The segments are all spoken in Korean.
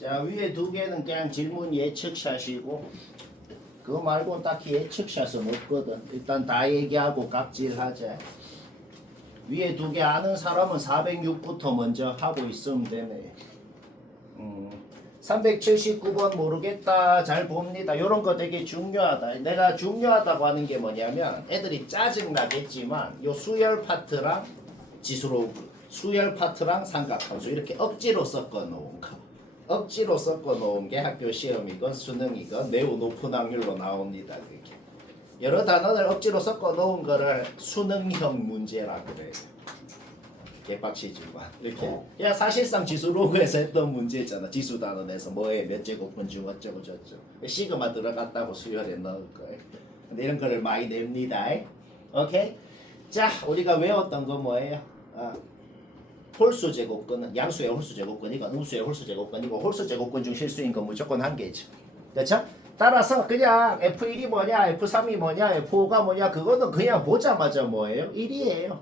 자, 위에 두 개는 그냥 질문 예측샷이고 그거 말고는 딱히 예측샷은 없거든. 일단 다 얘기하고 갑질하자. 위에 두 개 아는 사람은 406부터 먼저 하고 있으면 되네. 379번 모르겠다. 잘 봅니다. 요런 거 되게 중요하다. 내가 중요하다고 하는 게 뭐냐면 애들이 짜증나겠지만 요 수열 파트랑 지수로그, 수열 파트랑 삼각함수 이렇게 억지로 섞어 놓은 거. 억지로 섞어 놓은 게 학교 시험이건 수능이건 매우 높은 확률로 나옵니다. 그게. 여러 단어를 억지로 섞어 놓은 거를 수능형 문제라 그래요. 개빡치지만 이렇게 야 사실상 지수로그에서 했던 문제잖아. 지수 단원에서 뭐에 몇 제곱분 중 어쩌고 저쩌고 시그마 들어갔다고 수열에 넣을 거예요. 근데 이런 거를 많이 냅니다. 오케이. 자, 우리가 외웠던 거 뭐예요? 홀수 제곱근은 양수의 홀수 제곱근이고 음수의 홀수 제곱근이고 홀수 제곱근 중 실수인 건 무조건 한 개죠. 그렇죠? 따라서 그냥 F1이 뭐냐, F3이 뭐냐, F5가 뭐냐 그거는 그냥 보자마자 뭐예요? 1이에요.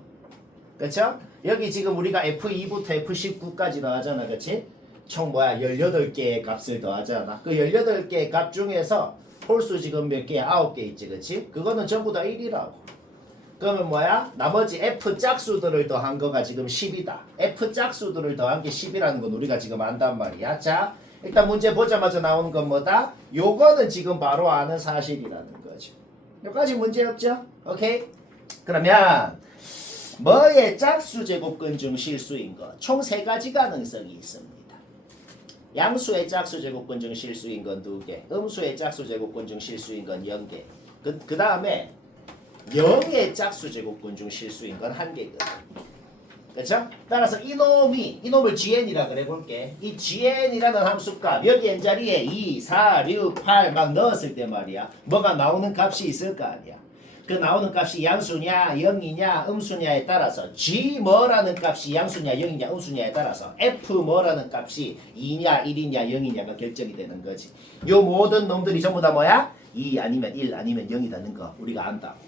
그렇죠? 여기 지금 우리가 F2부터 F19까지 더하잖아. 그렇지? 총 뭐야? 18개의 값을 더하잖아. 그 18개의 값 중에서 홀수 지금 몇 개? 9개 있지. 그렇지? 그거는 전부 다 1이라고. 그러면 뭐야? 나머지 F 짝수들을 더한 거가 지금 10이다. F 짝수들을 더한 게 10이라는 건 우리가 지금 안단 말이야. 자, 일단 문제 보자마자 나오는 건 뭐다? 요거는 지금 바로 아는 사실이라는 거죠. 여기까지 문제 없죠? 오케이? 그러면 뭐의 짝수 제곱근 중 실수인 것? 총 3가지 가능성이 있습니다. 양수의 짝수 제곱근 중 실수인 건 2개, 음수의 짝수 제곱근 중 실수인 건 0개. 그 다음에 0의 짝수 제곱근 중 실수인 건 1개거든. 그렇죠? 따라서 이놈을 GN이라 그래 볼게. 이 GN이라는 함수값 여기 n자리에 2, 4, 6, 8 막 넣었을 때 말이야. 뭐가 나오는 값이 있을 거 아니야. 그 나오는 값이 양수냐, 0이냐, 음수냐에 따라서 G 뭐라는 값이 양수냐, 0이냐, 음수냐에 따라서 F 뭐라는 값이 2냐, 1이냐, 0이냐가 결정이 되는 거지. 요 모든 놈들이 전부 다 뭐야? 2 아니면 1 아니면 0이라는 거 우리가 안다고.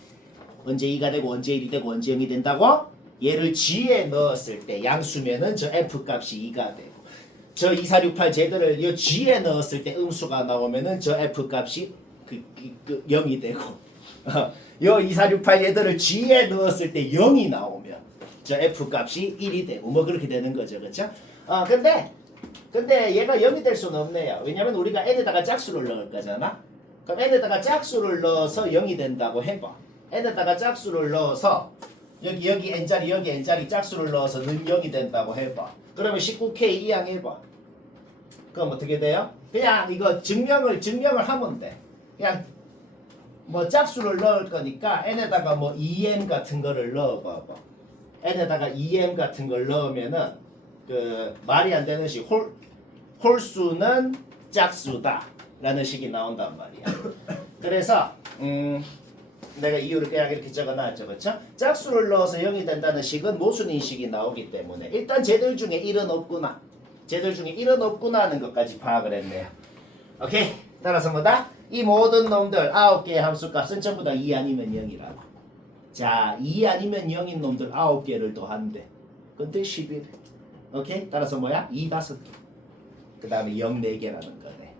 언제 2가 되고 언제 1이 되고 언제 0이 된다고? 얘를 G에 넣었을 때 양수면은 저 F 값이 2가 되고 저 2, 4, 6, 8 쟤들을 요 G에 넣었을 때 음수가 나오면은 저 F 값이 0이 되고 요 2, 4, 6, 8 얘들을 G에 넣었을 때 0이 나오면 저 F 값이 1이 되고 뭐 그렇게 되는 거죠. 그렇죠? 근데 얘가 0이 될 수는 없네요. 왜냐면 우리가 n에다가 짝수를 넣을 거잖아. 그럼 n에다가 짝수를 넣어서 0이 된다고 해봐. n에다가 짝수를 넣어서 여기 n자리 여기 n자리 짝수를 넣어서 는 0이 된다고 해봐. 그러면 19K 이항 해봐. 그럼 어떻게 돼요? 그냥 이거 증명을 하면 돼. 그냥 뭐 짝수를 넣을 거니까 n에다가 뭐 2m 같은 거를 넣어봐봐. n에다가 2m 같은 걸 넣으면은 그 말이 안 되는 식 홀수는 짝수다 라는 식이 나온단 말이야. 그래서 내가 이유를 그냥 이렇게 적어놨죠. 그렇죠? 짝수를 넣어서 0이 된다는 식은 모순인식이 나오기 때문에 일단 쟤들 중에 1은 없구나. 쟤들 중에 1은 없구나 하는 것까지 파악을 했네요. 오케이? 따라서 뭐다? 이 모든 놈들 9개의 함수값은 전부 다 2 아니면 0이라고. 자, 2 아니면 0인 놈들 9개를 더한대. 근데 11. 오케이? 따라서 뭐야? 2 5개. 그 다음에 0 4개라는 거네.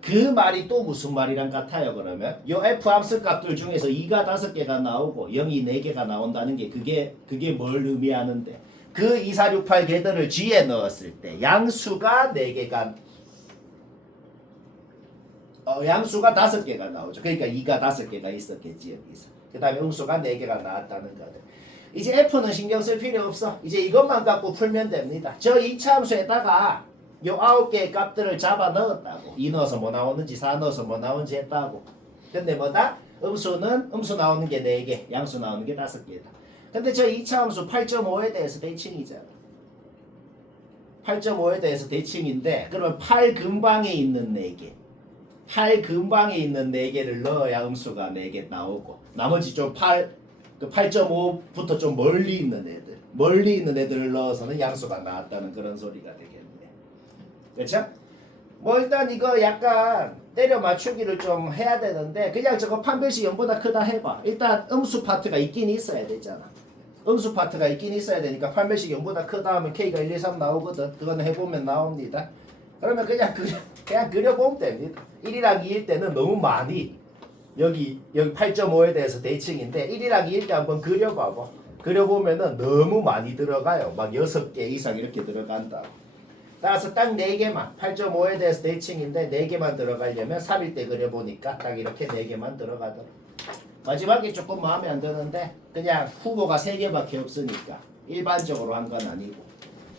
그 말이 또 무슨 말이랑 같아요? 그러면 요 F 함수 값들 중에서 2가 5개가 나오고 0이 4개가 나온다는 게 그게 뭘 의미하는데 그 2, 4, 6, 8 개들을 G에 넣었을 때 양수가 4개가 양수가 5개가 나오죠. 그러니까 2가 5개가 있었겠지 여기서. 그 다음에 음수가 4개가 나왔다는 거들. 이제 F는 신경 쓸 필요 없어. 이제 이것만 갖고 풀면 됩니다. 저 2차 함수에다가 요 9개의 값들을 잡아 넣었다고. 2 넣어서 뭐 나오는지 4 넣어서 뭐 나오는지 했다고. 근데 뭐다? 음수 나오는 게 4개, 양수 나오는 게 5개다. 근데 저 2차 함수 8.5에 대해서 대칭이잖아. 8.5에 대해서 대칭인데 그러면 8 근방에 있는 4개. 8 근방에 있는 4개를 넣어야 음수가 4개 나오고 나머지 좀 8.5부터 좀 멀리 있는 애들을 넣어서는 양수가 나왔다는 그런 소리가 되겠네. 그렇죠? 뭐 일단 이거 약간 때려 맞추기를 좀 해야 되는데 그냥 저거 판별식 0보다 크다 해봐. 일단 음수 파트가 있긴 있어야 되잖아. 음수 파트가 있긴 있어야 되니까 8몇이 0보다 크다 하면 K가 1, 2, 3 나오거든. 그거는 해보면 나옵니다. 그러면 그냥 그려보면 됩니다. 1이랑 2일 때는 너무 많이 여기 8.5에 대해서 대칭인데 1이랑 2일 때 한번 그려봐봐. 그려보면은 너무 많이 들어가요. 막 6개 이상 이렇게 들어간다. 따라서 딱 4개만 8.5에 대해서 대칭인데 4개만 들어가려면 3일 때 그려보니까 딱 이렇게 4개만 들어가더라. 마지막에 조금 마음에 안 드는데 그냥 후보가 3개밖에 없으니까 일반적으로 한 건 아니고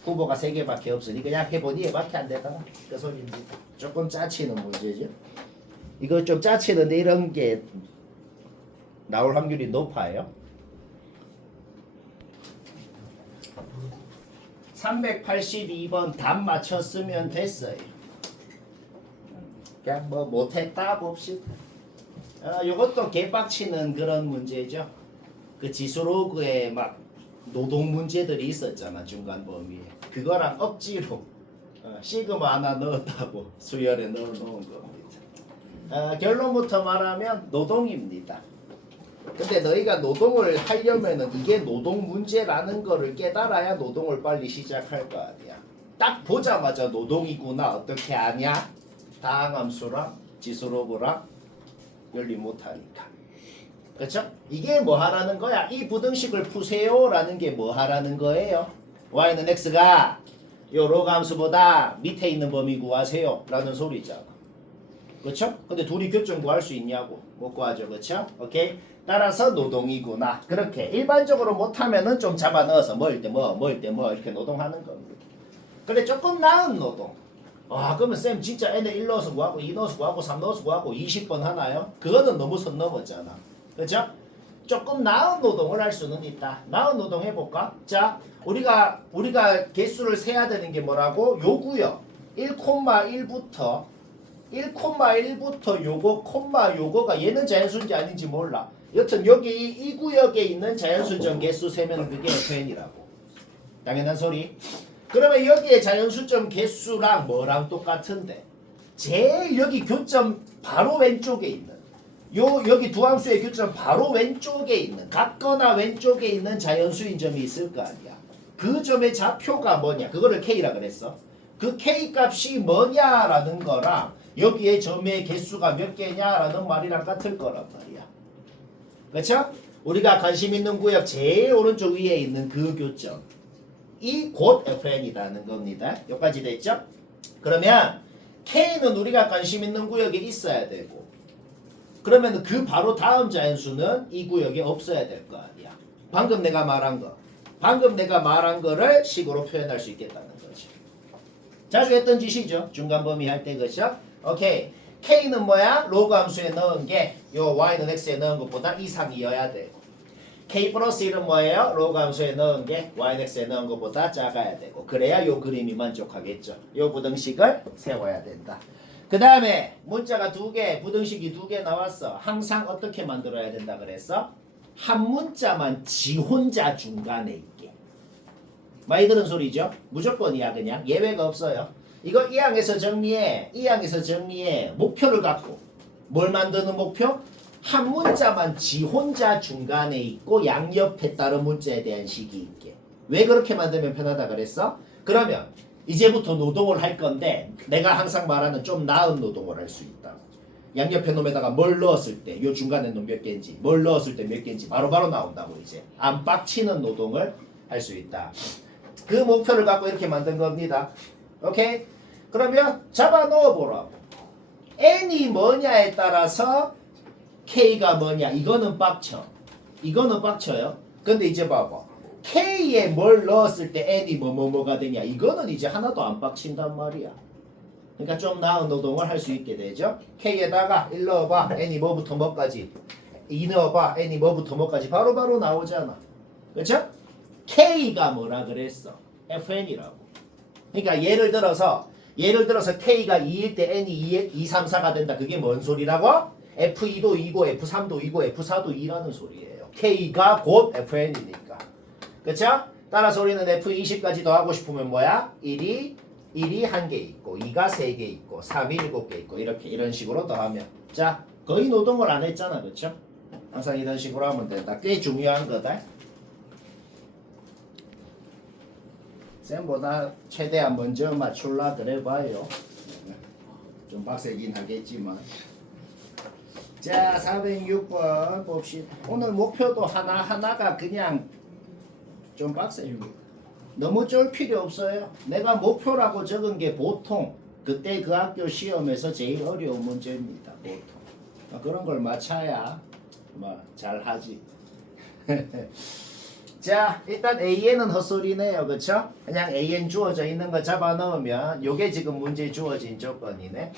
후보가 3개밖에 없으니 그냥 해보니 얘밖에 안 되더라. 그 소리입니다. 조금 짜치는 문제죠. 이거 좀 짜치는데 이런 게 나올 확률이 높아요. 382번 답 맞췄으면 됐어요. 그냥 뭐 못했다 봅시다. 요것도 개빡치는 그런 문제죠. 그 지수로그에 막 노동 문제들이 있었잖아 중간 범위에. 그거랑 억지로 시그마 하나 넣었다고 수열에 넣어놓은 겁니다. 결론부터 말하면 노동입니다. 근데 너희가 노동을 하려면은 이게 노동 문제라는 거를 깨달아야 노동을 빨리 시작할 거 아니야. 딱 보자마자 노동이구나 어떻게 아냐? 다항함수랑 지수로그랑 연리 못하니까. 그렇죠? 이게 뭐 하라는 거야? 이 부등식을 푸세요 라는 게 뭐 하라는 거예요? y는 x가 요 로그 함수보다 밑에 있는 범위 구하세요 라는 소리잖아. 그렇죠? 근데 둘이 교점 구할 수 있냐고? 못 구하죠. 그렇죠? 오케이? 따라서 노동이구나. 그렇게 일반적으로 못하면은 좀 잡아 넣어서 뭐일 때 뭐, 뭐일 때 뭐 이렇게 노동하는 겁니다. 근데 조금 나은 노동. 그러면 쌤 진짜 n에 1 넣어서 구하고 2 넣어서 구하고 3 넣어서 구하고 20번 하나요? 그거는 너무 선 넘었잖아. 그렇죠? 조금 나은 노동을 할 수는 있다. 나은 노동 해볼까? 자, 우리가 개수를 세야 되는 게 뭐라고? 요구요. 1,1부터 요거 요거가 얘는 자연수인지 아닌지 몰라. 여튼 여기 이 구역에 있는 자연수점 개수 세면 그게 FN이라고. 당연한 소리. 그러면 여기에 자연수점 개수랑 뭐랑 똑같은데 제일 여기 교점 바로 왼쪽에 있는 여기 두 함수의 교점 바로 왼쪽에 있는 같거나 왼쪽에 있는 자연수인 점이 있을 거 아니야. 그 점의 좌표가 뭐냐? 그거를 K라 그랬어. 그 K 값이 뭐냐라는 거랑 여기에 점의 개수가 몇 개냐라는 말이랑 같을 거란 말이야. 그렇죠? 우리가 관심 있는 구역 제일 오른쪽 위에 있는 그 교점 이 곧 FN이라는 겁니다. 여기까지 됐죠? 그러면 K는 우리가 관심 있는 구역에 있어야 되고 그러면 그 바로 다음 자연수는 이 구역에 없어야 될 거 아니야. 방금 내가 말한 거를 식으로 표현할 수 있겠다는 거지. 자주 했던 짓이죠. 중간 범위 할 때 그렇죠? 오케이. K는 뭐야? 로그 함수에 넣은 게 요 Y는 X에 넣은 것보다 이상이어야 되고 K 플러스 1은 뭐예요? 로그 함수에 넣은 게 Y는 X에 넣은 것보다 작아야 되고 그래야 요 그림이 만족하겠죠. 요 부등식을 세워야 된다. 그 다음에 문자가 2개, 부등식이 2개 나왔어. 항상 어떻게 만들어야 된다 그랬어? 한 문자만 지 혼자 중간에 있게. 많이 들은 소리죠? 무조건이야 그냥. 예외가 없어요. 이거 이 항에서 정리해. 목표를 갖고. 뭘 만드는 목표? 한 문자만 지 혼자 중간에 있고 양옆에 다른 문자에 대한 식이 있게. 왜 그렇게 만들면 편하다 그랬어? 그러면 이제부터 노동을 할 건데 내가 항상 말하는 좀 나은 노동을 할 수 있다. 양옆에 놈에다가 뭘 넣었을 때 요 중간에 놈 몇 개인지 뭘 넣었을 때 몇 개인지 바로바로 나온다고 이제. 안 빡치는 노동을 할 수 있다. 그 목표를 갖고 이렇게 만든 겁니다. 오케이? 그러면 잡아 넣어보라고. n이 뭐냐에 따라서 k가 뭐냐. 이거는 빡쳐요. 근데 이제 봐봐. k에 뭘 넣었을 때 n이 뭐가 되냐. 이거는 이제 하나도 안 빡친단 말이야. 그러니까 좀 나은 노동을 할 수 있게 되죠. k에다가 1 넣어봐. n이 뭐부터 뭐까지. 2 넣어봐. n이 뭐부터 뭐까지. 바로바로 나오잖아. 그렇죠? k가 뭐라 그랬어? fn이라고. 그러니까 예를 들어서 k가 2일 때 n이 2, 3, 4가 된다. 그게 뭔 소리라고? f2도 2고 f3도 2고 f4도 2라는 소리예요. k가 곧 fn이니까. 그쵸? 따라서 우리는 f20까지 더하고 싶으면 뭐야? 1이 1개 있고 2가 3개 있고 3이 7개 있고 이런 식으로 더하면 자 거의 노동을 안 했잖아. 그쵸? 항상 이런 식으로 하면 된다. 꽤 중요한 거다. 쌤보다 최대한 먼저 맞출라 그래봐요. 좀 빡세긴 하겠지만. 자, 406번 봅시다. 오늘 목표도 하나하나가 그냥 좀 빡세요. 너무 쫄 필요 없어요. 내가 목표라고 적은 게 보통 그때 그 학교 시험에서 제일 어려운 문제입니다. 보통. 그런 걸 맞춰야 뭐 잘하지. 자, 일단 AN은 헛소리네요. 그쵸? 그냥 AN 주어져 있는 거 잡아 넣으면 요게 지금 문제 주어진 조건이네.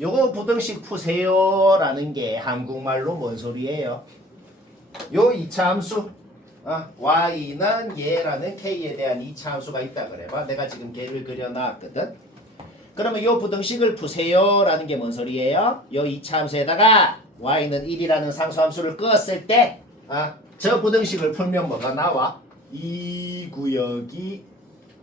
요거 부등식 푸세요 라는 게 한국말로 뭔 소리예요? 요 2차 함수 y는 얘라는 k에 대한 2차 함수가 있다 그래봐. 내가 지금 걔를 그려놨거든. 그러면 요 부등식을 푸세요 라는 게 뭔 소리예요? 요 2차 함수에다가 y는 1이라는 상수함수를 끄었을 때 저 부등식을 풀면 뭐가 나와? 이 구역이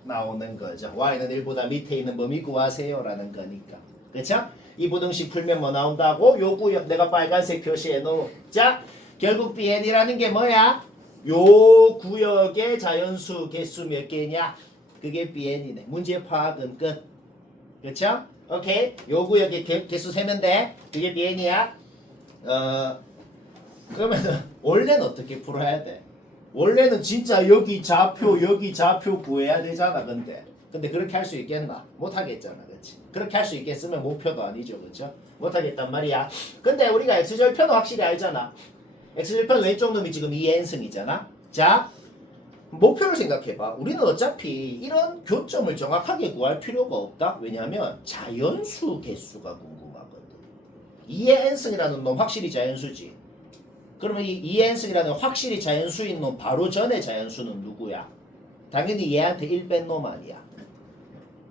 나오는 거죠. y는 1보다 밑에 있는 범위 구하세요 라는 거니까. 그쵸? 이 부등식 풀면 뭐 나온다고? 요 구역 내가 빨간색 표시해 놓자. 결국 bn이라는 게 뭐야? 요 구역의 자연수 개수 몇 개냐? 그게 bn이네. 문제 파악은 끝. 그쵸? 오케이. 요 구역의 개수 세면 돼. 그게 bn이야. 그러면은 원래는 어떻게 풀어야 돼? 원래는 진짜 여기 좌표 구해야 되잖아. 근데 그렇게 할 수 있겠나? 못 하겠잖아. 그렇지? 그렇게 할 수 있겠으면 목표도 아니죠. 그렇죠? 못 하겠단 말이야. 근데 우리가 x절편은 확실히 알잖아. x절편 왼쪽 놈이 지금 2n승이잖아. 자, 목표를 생각해봐. 우리는 어차피 이런 교점을 정확하게 구할 필요가 없다. 왜냐하면 자연수 개수가 궁금하거든. 2의 n승이라는 놈 확실히 자연수지. 그러면 이 2의 n승이라는 확실히 자연수인 놈 바로 전에 자연수는 누구야? 당연히 얘한테 1 뺀 놈 아니야.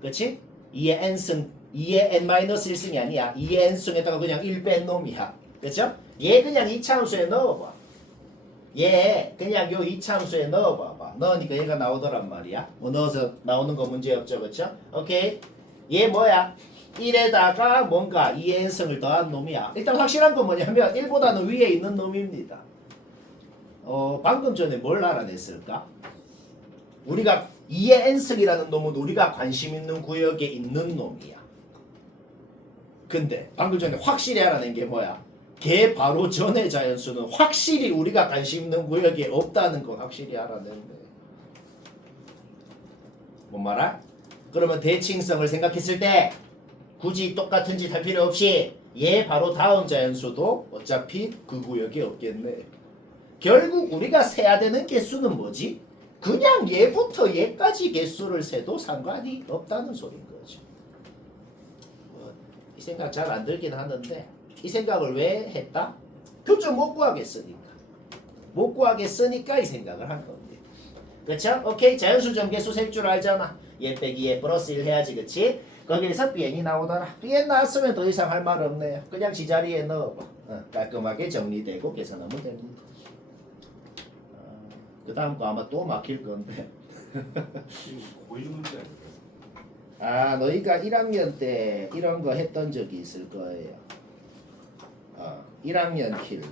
그렇지? 2의 n승, 2의 n-1승이 아니야. 2의 n승에다가 그냥 1 뺀 놈이야. 그렇죠? 얘 그냥 2차 함수에 넣어봐. 얘 그냥 요 2차 함수에 넣어봐봐. 넣으니까 얘가 나오더란 말이야. 뭐 넣어서 나오는 거 문제 없죠. 그렇죠? 오케이. 얘 뭐야? 1에다가 뭔가 2의 n승을 더한 놈이야. 일단 확실한 건 뭐냐면 1보다는 위에 있는 놈입니다. 방금 전에 뭘 알아냈을까? 우리가 2의 n승이라는 놈은 우리가 관심 있는 구역에 있는 놈이야. 근데 방금 전에 확실히 알아낸 게 뭐야? 걔 바로 전의 자연수는 확실히 우리가 관심 있는 구역에 없다는 건 확실히 알아냈네. 뭔 말아? 그러면 대칭성을 생각했을 때 굳이 똑같은 짓 할 필요 없이 얘 바로 다음 자연수도 어차피 그 구역에 없겠네. 결국 우리가 세야 되는 개수는 뭐지? 그냥 얘부터 얘까지 개수를 세도 상관이 없다는 소린 거죠. 이 생각 잘 안 들긴 하는데 이 생각을 왜 했다? 교점 못 구하겠으니까. 못 구하겠으니까 이 생각을 한 겁니다. 그쵸? 오케이. 자연수 점개수 셀 줄 알잖아. 얘 빼기 얘 플러스 1 해야지. 그치? 거기에서 bn이 나오더라. bn 나왔으면 더 이상 할 말 없네요. 그냥 지자리에 넣어봐. 깔끔하게 정리되고 계산하면 됩니다. 그 다음 거 아마 또 막힐 건데. 고일 문제 너희가 1학년 때 이런 거 했던 적이 있을 거예요. 1학년 킬러.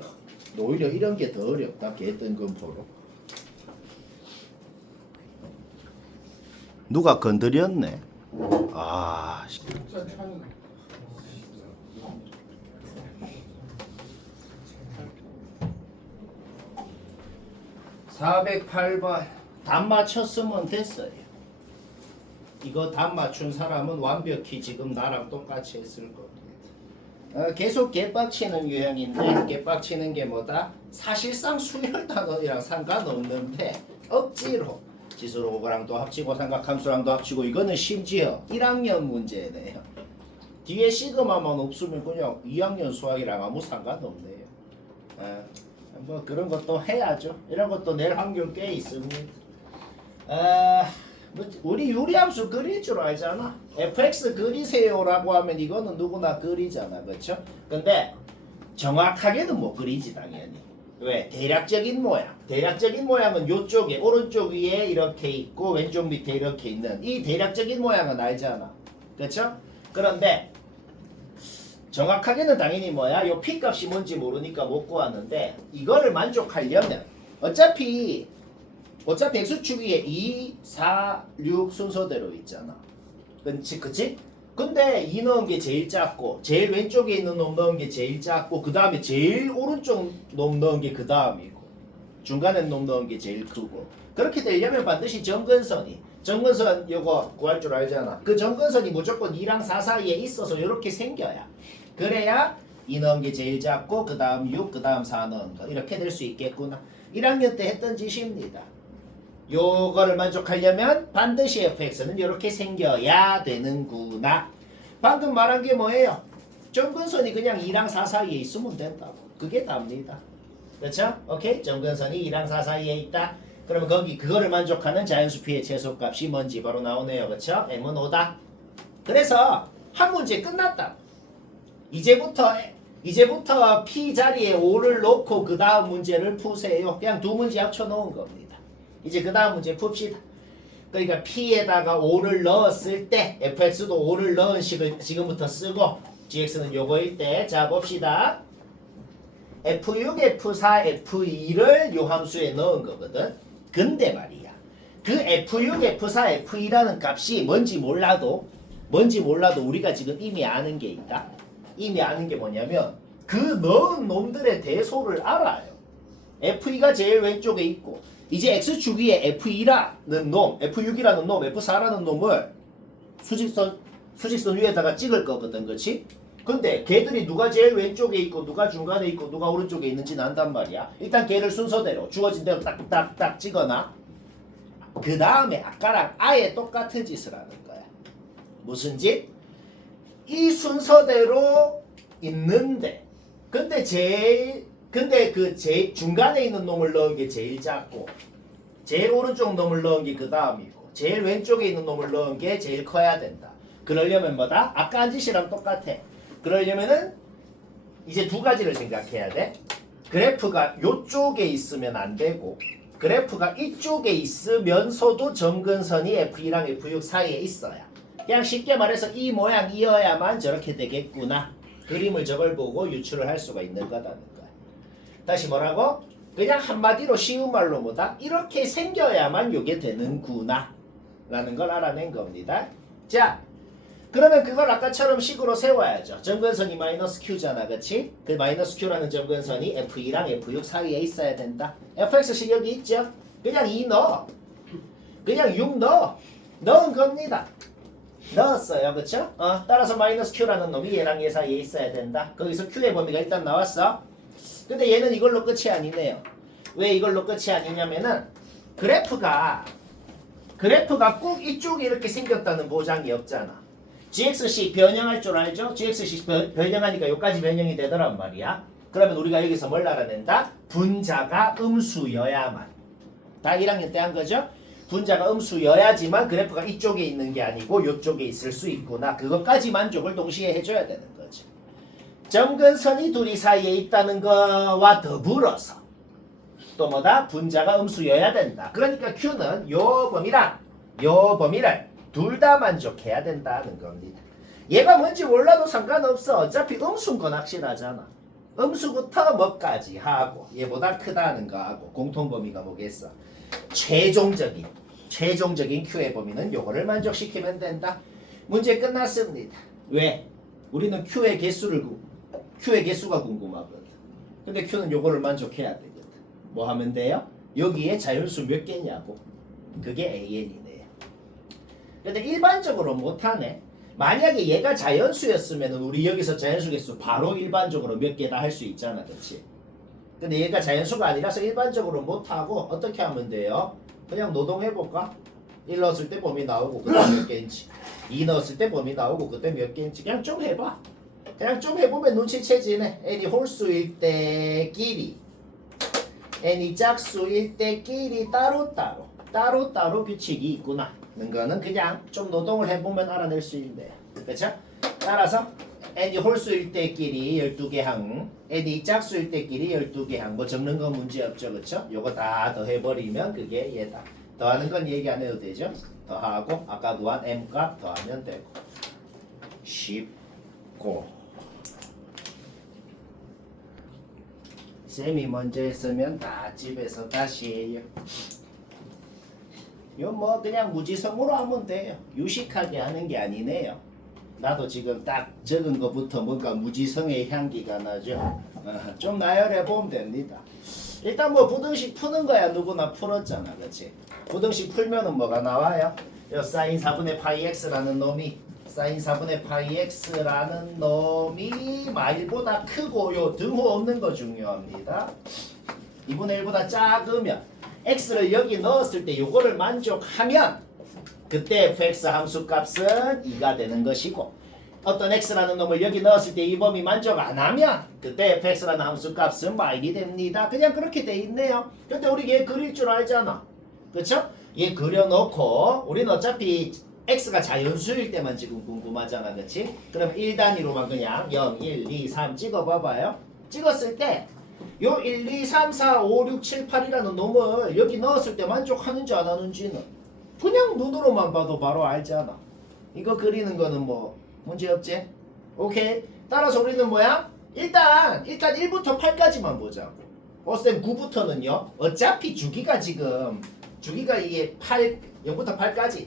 오히려 이런 게 더 어렵다. 개뜬금포로. 누가 건드렸네. 408번 답 맞췄으면 됐어요. 이거 답 맞춘 사람은 완벽히 지금 나랑 똑같이 했을 겁니다. 계속 개빡치는 유형인데 개빡치는 게 뭐다? 사실상 수열 단원이랑 상관없는데 억지로 지수로고랑도 합치고 삼각함수랑도 합치고 이거는 심지어 1학년 문제네요. 뒤에 시그마만 없으면 그냥 2학년 수학이랑 아무 상관없네요. 뭐 그런 것도 해야죠. 이런 것도 낼 확률 꽤 있습니다. 우리 유리함수 그릴 줄 알잖아. fx 그리세요라고 하면 이거는 누구나 그리잖아. 그렇죠? 근데 정확하게는 못 그리지 당연히. 왜? 대략적인 모양. 대략적인 모양은 요쪽에 오른쪽 위에 이렇게 있고 왼쪽 밑에 이렇게 있는 이 대략적인 모양은 알잖아. 그렇죠? 그런데 정확하게는 당연히 뭐야? 요 p 값이 뭔지 모르니까 못 구하는데 이거를 만족하려면 어차피 어차피 x축 위에 2, 4, 6 순서대로 있잖아. 그치? 근데 2 넣은 게 제일 작고 제일 왼쪽에 있는 놈 넣은 게 제일 작고 그 다음에 제일 오른쪽 놈 넣은 게 그 다음이고 중간에 놈 넣은 게 제일 크고 그렇게 되려면 반드시 점근선이 점근선 요거 구할 줄 알잖아. 그 점근선이 무조건 2랑 4 사이에 있어서 이렇게 생겨야 그래야 2 넣은 게 제일 작고 그 다음 6, 그 다음 4 넣은 거 이렇게 될 수 있겠구나. 1학년 때 했던 짓입니다. 요거를 만족하려면 반드시 fx는 이렇게 생겨야 되는구나. 방금 말한 게 뭐예요? 점근선이 그냥 2랑 4 사이에 있으면 된다고. 그게 답니다. 그렇죠? 오케이? 점근선이 2랑 4 사이에 있다. 그러면 거기 그거를 만족하는 자연수피의 최소값이 뭔지 바로 나오네요. 그렇죠? m은 5다. 그래서 한 문제 끝났다. 이제부터 p 자리에 5를 놓고 그 다음 문제를 푸세요. 그냥 두 문제 합쳐 놓은 겁니다. 이제 그 다음 문제 풉시다. 그러니까 P에다가 5를 넣었을 때 fx도 5를 넣은 식을 지금부터 쓰고 gx는 요거일 때 자 봅시다. f6, f4, f2를 요 함수에 넣은 거거든. 근데 말이야. 그 f6, f4, f2라는 값이 뭔지 몰라도 우리가 지금 이미 아는 게 있다. 이미 아는 게 뭐냐면 그 넣은 놈들의 대소를 알아요. f2가 제일 왼쪽에 있고 이제 x축 위에 f2라는 놈, f6이라는 놈, f4라는 놈을 수직선 위에다가 찍을 거거든, 그렇지? 근데 걔들이 누가 제일 왼쪽에 있고 누가 중간에 있고 누가 오른쪽에 있는지는 안단 말이야. 일단 걔를 순서대로 주어진 대로 딱딱딱 찍어놔. 그 다음에 아까랑 아예 똑같은 짓을 하는 거야. 무슨 짓? 이 순서대로 있는데 근데 그 제일 중간에 있는 놈을 넣은 게 제일 작고 제일 오른쪽 놈을 넣은 게 그 다음이고 제일 왼쪽에 있는 놈을 넣은 게 제일 커야 된다. 그러려면 뭐다? 아까 한 짓이랑 똑같아. 그러려면은 이제 두 가지를 생각해야 돼. 그래프가 요쪽에 있으면 안 되고 그래프가 이쪽에 있으면서도 점근선이 F2랑 F6 사이에 있어야 그냥 쉽게 말해서 이 모양이어야만 저렇게 되겠구나. 그림을 저걸 보고 유추를 할 수가 있는 거다는 거야. 다시 뭐라고? 그냥 한마디로 쉬운 말로 뭐다? 이렇게 생겨야만 요게 되는구나 라는 걸 알아낸 겁니다. 자, 그러면 그걸 아까처럼 식으로 세워야죠. 점근선이 마이너스 q잖아, 그치? 그 마이너스 q라는 점근선이 f2랑 f6 사이에 있어야 된다. fx식 여기 있죠? 그냥 2 넣어. 그냥 6 넣은 겁니다. 넣었어요, 그쵸? 따라서 마이너스 q라는 놈이 얘랑 얘 사이에 있어야 된다. 거기서 q의 범위가 일단 나왔어. 근데 얘는 이걸로 끝이 아니네요. 왜 이걸로 끝이 아니냐면은 그래프가 꼭 이쪽이 이렇게 생겼다는 보장이 없잖아. gx식 변형할 줄 알죠? gx식 변형하니까 여기까지 변형이 되더란 말이야. 그러면 우리가 여기서 뭘 알아낸다? 분자가 음수여야만. 다 1학년 때 한 거죠? 분자가 음수여야지만 그래프가 이쪽에 있는 게 아니고 이쪽에 있을 수 있구나. 그것까지 만족을 동시에 해줘야 되는 거지. 점근선이 둘이 사이에 있다는 거와 더불어서 또 뭐다? 분자가 음수여야 된다. 그러니까 Q는 요 범위랑 요 범위를 둘 다 만족해야 된다는 겁니다. 얘가 뭔지 몰라도 상관없어. 어차피 음수인 건 확실하잖아. 음수부터 뭐까지 하고 얘보다 크다는 거 하고 공통 범위가 뭐겠어? 최종적인 Q의 범위는 요거를 만족시키면 된다. 문제 끝났습니다. 왜? 우리는 Q의 개수가 궁금하거든. 근데 Q는 요거를 만족해야 되거든. 뭐 하면 돼요? 여기에 자연수 몇 개냐고. 그게 AN이네요. 근데 일반적으로 못하네. 만약에 얘가 자연수였으면 우리 여기서 자연수 개수 바로 일반적으로 몇 개다 할 수 있잖아, 그렇지? 근데 얘가 자연수가 아니라서 일반적으로 못하고 어떻게 하면 돼요? 그냥 노동해볼까? 1 넣었을 때 범위 나오고 그때 몇 개인지 2 넣었을 때 범위 나오고 그때 몇 개인지 그냥 좀 해봐. 그냥 좀 해보면 눈치채지네. n이 홀수일 때끼리 n이 짝수일 때끼리 따로따로 규칙이 있구나 는 거는 그냥 좀 노동을 해보면 알아낼 수 있는데, 그렇죠? 따라서 n이 홀수일 때끼리 12개 항, n이 짝수일 때끼리 12개 항, 뭐 적는 건 문제 없죠, 그렇죠? 요거 다 더해버리면 그게 얘다. 더하는 건 얘기 안 해도 되죠? 더하고 아까 구한 m 값 더하면 되고. 쉽고 쌤이 먼저 했으면 다 집에서 다시 해요. 이거 뭐 그냥 무지성으로 하면 돼요. 유식하게 하는 게 아니네요. 나도 지금 딱 적은 것부터 뭔가 무지성의 향기가 나죠. 좀 나열해 보면 됩니다. 일단 뭐 부등식 푸는 거야 누구나 풀었잖아, 그렇지? 부등식 풀면은 뭐가 나와요? 요 사인 4분의 파이 x라는 놈이 사인 4분의 파이 x라는 놈이 마일보다 크고 요 등호 없는 거 중요합니다. 2분의 1보다 작으면 x를 여기 넣었을 때 요거를 만족하면 그때 fx 함수 값은 2가 되는 것이고 어떤 x라는 놈을 여기 넣었을 때 이 범위 만족 안 하면 그때 fx라는 함수 값은 마일이 됩니다. 그냥 그렇게 돼 있네요. 근데 우리 얘 그릴 줄 알잖아. 그쵸? 얘 그려놓고 우리는 어차피 x가 자연수일 때만 지금 궁금하잖아. 그치? 그럼 1단위로만 그냥 0, 1, 2, 3 찍어봐봐요. 찍었을 때 요 1, 2, 3, 4, 5, 6, 7, 8이라는 놈을 여기 넣었을 때 만족하는지 안 하는지는 그냥 눈으로만 봐도 바로 알잖아. 이거 그리는 거는 뭐 문제 없지? 오케이. 따라서 우리는 뭐야? 일단 1부터 8까지만 보자고. 어쌤 9부터는요. 어차피 주기가 이게 8 0부터 8까지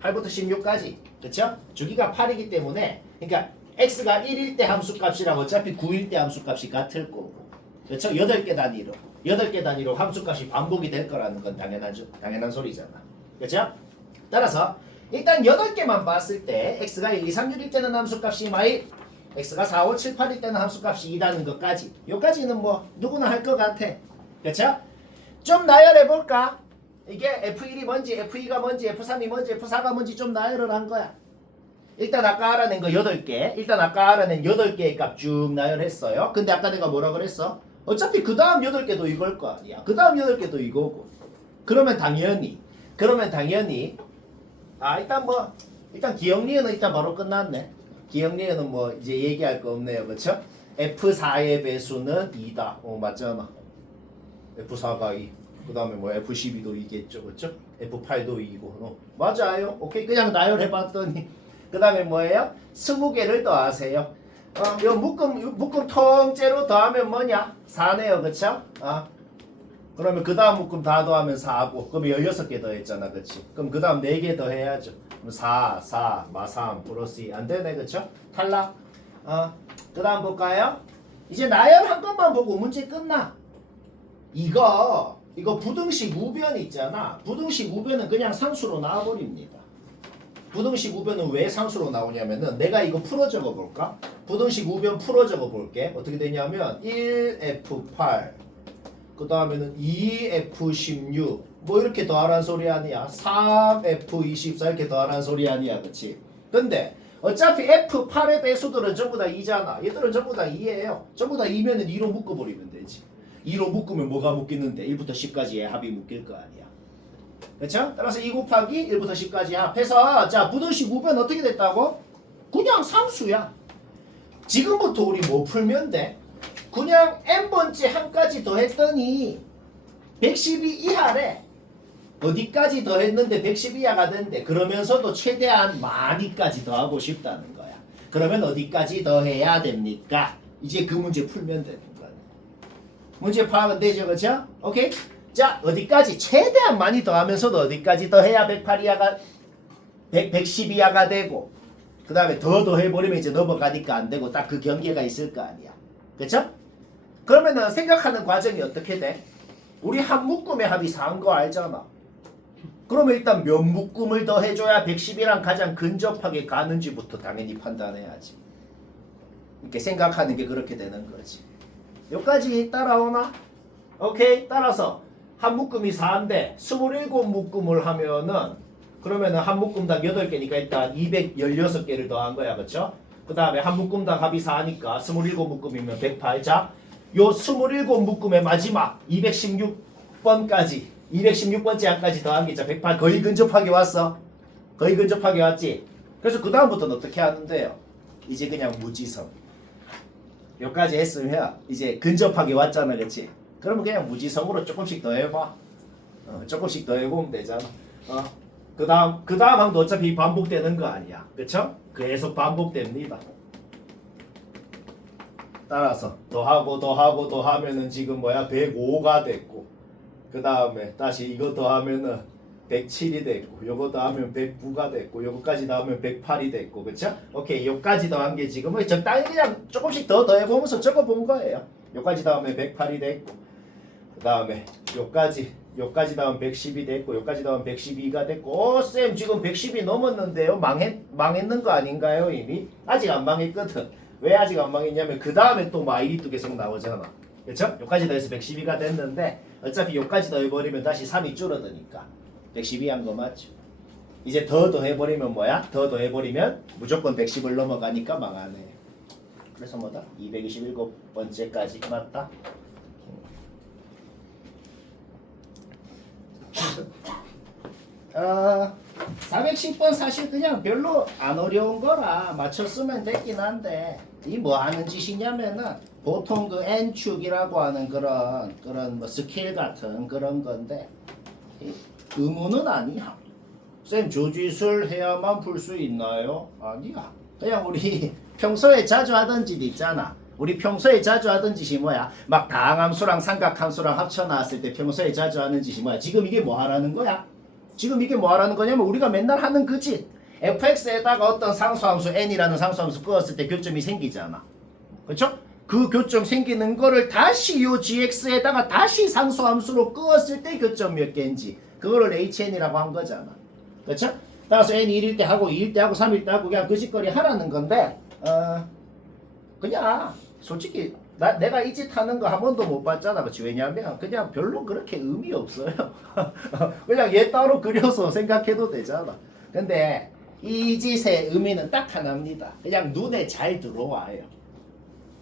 8부터 16까지 그쵸? 주기가 8이기 때문에 그러니까 x가 1일 때 함수값이랑 어차피 9일 때 함수값이 같을 거고 그쵸? 8개 단위로 함수값이 반복이 될 거라는 건 당연한 소리잖아. 그쵸? 따라서 일단 8개만 봤을 때 x가 1, 2, 3, 6일 때는 함수값이 마일 x가 4, 5, 7, 8일 때는 함수값이 2라는 것까지 요까지는 뭐 누구나 할 것 같아. 그쵸? 좀 나열해볼까? 이게 F1이 뭔지 F2가 뭔지 F3이 뭔지 F4가 뭔지 좀 나열을 한 거야. 일단 아까 알아낸 거 8개 일단 아까 알아낸 8개의 값 쭉 나열했어요. 근데 아까 내가 뭐라 그랬어? 어차피 그 다음 8개도 이걸 거 아니야. 그 다음 8개도 이거고 그러면 당연히 일단 기억리에는 일단 바로 끝났네. 기억리에는 뭐 이제 얘기할 거 없네요. 그쵸? F4의 배수는 2다. 맞잖아. F4가 2. 그 다음에 뭐 F12도 2겠죠. 그쵸? F8도 2고. 맞아요. 오케이. 그냥 나열해봤더니. 그 다음에 뭐예요? 20개를 더하세요. 요 묶음 통째로 더하면 뭐냐? 4네요. 그쵸? 그러면 그 다음 묶음 다 더하면 4고. 그럼 16개 더했잖아. 그치? 그럼 그 다음 4개 더해야죠. 그럼 4, 3 플러스 2. 안 되네. 그쵸? 탈락. 그 다음 볼까요? 이제 나열한 것만 보고 문제 끝나. 이거 부등식 우변 있잖아. 부등식 우변은 그냥 상수로 나와버립니다. 부등식 우변은 왜 상수로 나오냐면은 내가 이거 풀어 적어 볼까? 부등식 우변 풀어 적어 볼게. 어떻게 되냐면 1F8 그 다음에는 2F16 뭐 이렇게 더하란 소리 아니야. 3F24 이렇게 더하란 소리 아니야. 그치? 근데 어차피 F8의 배수들은 전부 다 2잖아. 얘들은 전부 다 2예요. 전부 다 2면은 2로 묶어버리면 되지. 2로 묶으면 뭐가 묶이는데 1부터 10까지의 합이 묶일 거 아니야. 그쵸? 따라서 2 곱하기 1부터 10까지 합해서 자 부등식 우변 어떻게 됐다고? 그냥 상수야. 지금부터 우리 뭐 풀면 돼? 그냥 n번째 한까지 더했더니 112 이하래. 어디까지 더했는데 110 이하가 된대. 그러면서도 최대한 많이까지 더하고 싶다는 거야. 그러면 어디까지 더해야 됩니까? 이제 그 문제 풀면 되는 거야. 문제 파악은 되죠, 그렇죠? 오케이? 자, 어디까지? 최대한 많이 더하면서도 어디까지 더해야 108 이하가 110 이하가 되고 그 다음에 더 더해버리면 이제 넘어가니까 안 되고 딱 그 경계가 있을 거 아니야. 그렇죠? 그러면은 생각하는 과정이 어떻게 돼? 우리 한 묶음의 합이 4인 거 알잖아. 그러면 일단 몇 묶음을 더 해줘야 110이랑 가장 근접하게 가는지부터 당연히 판단해야지. 이렇게 생각하는 게 그렇게 되는 거지. 여기까지 따라오나? 오케이. 따라서 한 묶음이 4인데 27묶음을 하면은 그러면은 한 묶음당 8개니까 일단 216개를 더한 거야. 그쵸? 그 다음에 한 묶음당 합이 4니까 27묶음이면 108. 자, 요 27묶음의 마지막 216번까지 216번째 한까지 더한 게 108 거의 근접하게 왔어. 거의 근접하게 왔지. 그래서 그 다음부터는 어떻게 하는데요? 이제 그냥 무지성. 여기까지 했으면 이제 근접하게 왔잖아. 그치? 그러면 그냥 무지성으로 조금씩 더 해봐. 조금씩 더 해보면 되잖아. 그 다음 항도 어차피 반복되는 거 아니야. 그쵸? 계속 반복됩니다. 따라서 더하고 더하면은 지금 뭐야 105가 됐고 그 다음에 다시 이거 더하면은 107이 됐고 요거 더하면 109가 됐고 요거까지 더하면 108이 됐고 그쵸? 오케이 요까지 더한 게 지금은 적당히 그냥 조금씩 더 더해보면서 적어본 거예요. 요까지 더하면 108이 됐고 그 다음에 요까지 더하면 110이 됐고 요까지 더하면 112가 됐고 쌤 지금 110이 넘었는데요. 망했는 거 아닌가요 이미? 아직 안 망했거든. 왜 아직 안 망했냐면 그 다음에 또 마일이 또 계속 나오잖아. 그쵸? 요까지 더해서 112가 됐는데 어차피 요까지 더해버리면 다시 3이 줄어드니까 112 한 거 맞죠? 이제 더 더해버리면 뭐야? 더 더해버리면 무조건 110을 넘어가니까 망하네. 그래서 뭐다? 227번째까지 맞다? 410번 사실 그냥 별로 안 어려운 거라 맞췄으면 됐긴 한데 이 뭐 하는 짓이냐면은 보통 그 N축이라고 하는 그런 뭐 스케일 같은 그런 건데 의무는 아니야. 쌤 조지술 해야만 풀 수 있나요? 아니야. 그냥 우리 평소에 자주 하던 짓 있잖아. 우리 평소에 자주 하던 짓이 뭐야? 막 다항함수랑 삼각함수랑 합쳐놨을 때 평소에 자주 하는 짓이 뭐야? 지금 이게 뭐 하라는 거야? 지금 이게 뭐 하라는 거냐면 우리가 맨날 하는 그 짓. fx에다가 어떤 상수함수 n이라는 상수함수 끄었을 때 교점이 생기잖아. 그렇죠? 그 교점 생기는 거를 다시 요 gx에다가 다시 상수함수로 끄었을 때 교점 몇 개인지 그거를 hn이라고 한 거잖아. 그렇죠? 따라서 n이 1일 때 하고 2일 때 하고 3일 때 하고 그냥 그 짓거리 하라는 건데 그냥 솔직히 내가 이 짓 하는 거 한 번도 못 봤잖아. 그치? 왜냐면 그냥 별로 그렇게 의미 없어요. 그냥 얘 따로 그려서 생각해도 되잖아. 근데 이 짓의 의미는 딱 하나입니다. 그냥 눈에 잘 들어와요.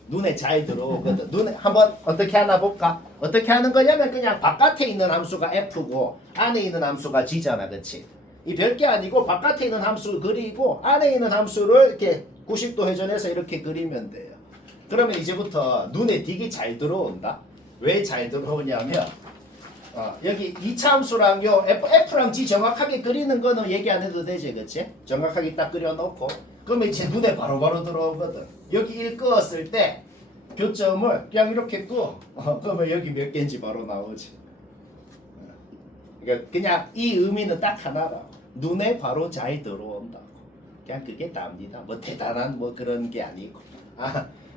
눈에 잘 들어오거든. 눈에 한번 어떻게 하나 볼까? 어떻게 하는 거냐면 그냥 바깥에 있는 함수가 f고 안에 있는 함수가 g잖아. 그치? 이 별게 아니고 바깥에 있는 함수 그리고 안에 있는 함수를 이렇게 90도 회전해서 이렇게 그리면 돼요. 그러면 이제부터 눈에 되게 잘 들어온다. 왜 잘 들어오냐면 여기 2차 함수랑 요 F랑 G 정확하게 그리는 거는 얘기 안 해도 되지. 그치? 정확하게 딱 그려놓고 그러면 이제 눈에 바로바로 들어오거든. 여기 1 끄었을 때 교점을 그냥 이렇게 끄어. 그러면 여기 몇 개인지 바로 나오지. 그러니까 그냥 이 의미는 딱 하나라. 눈에 바로 잘 들어온다고. 그냥 그게 답니다. 뭐 대단한 뭐 그런 게 아니고.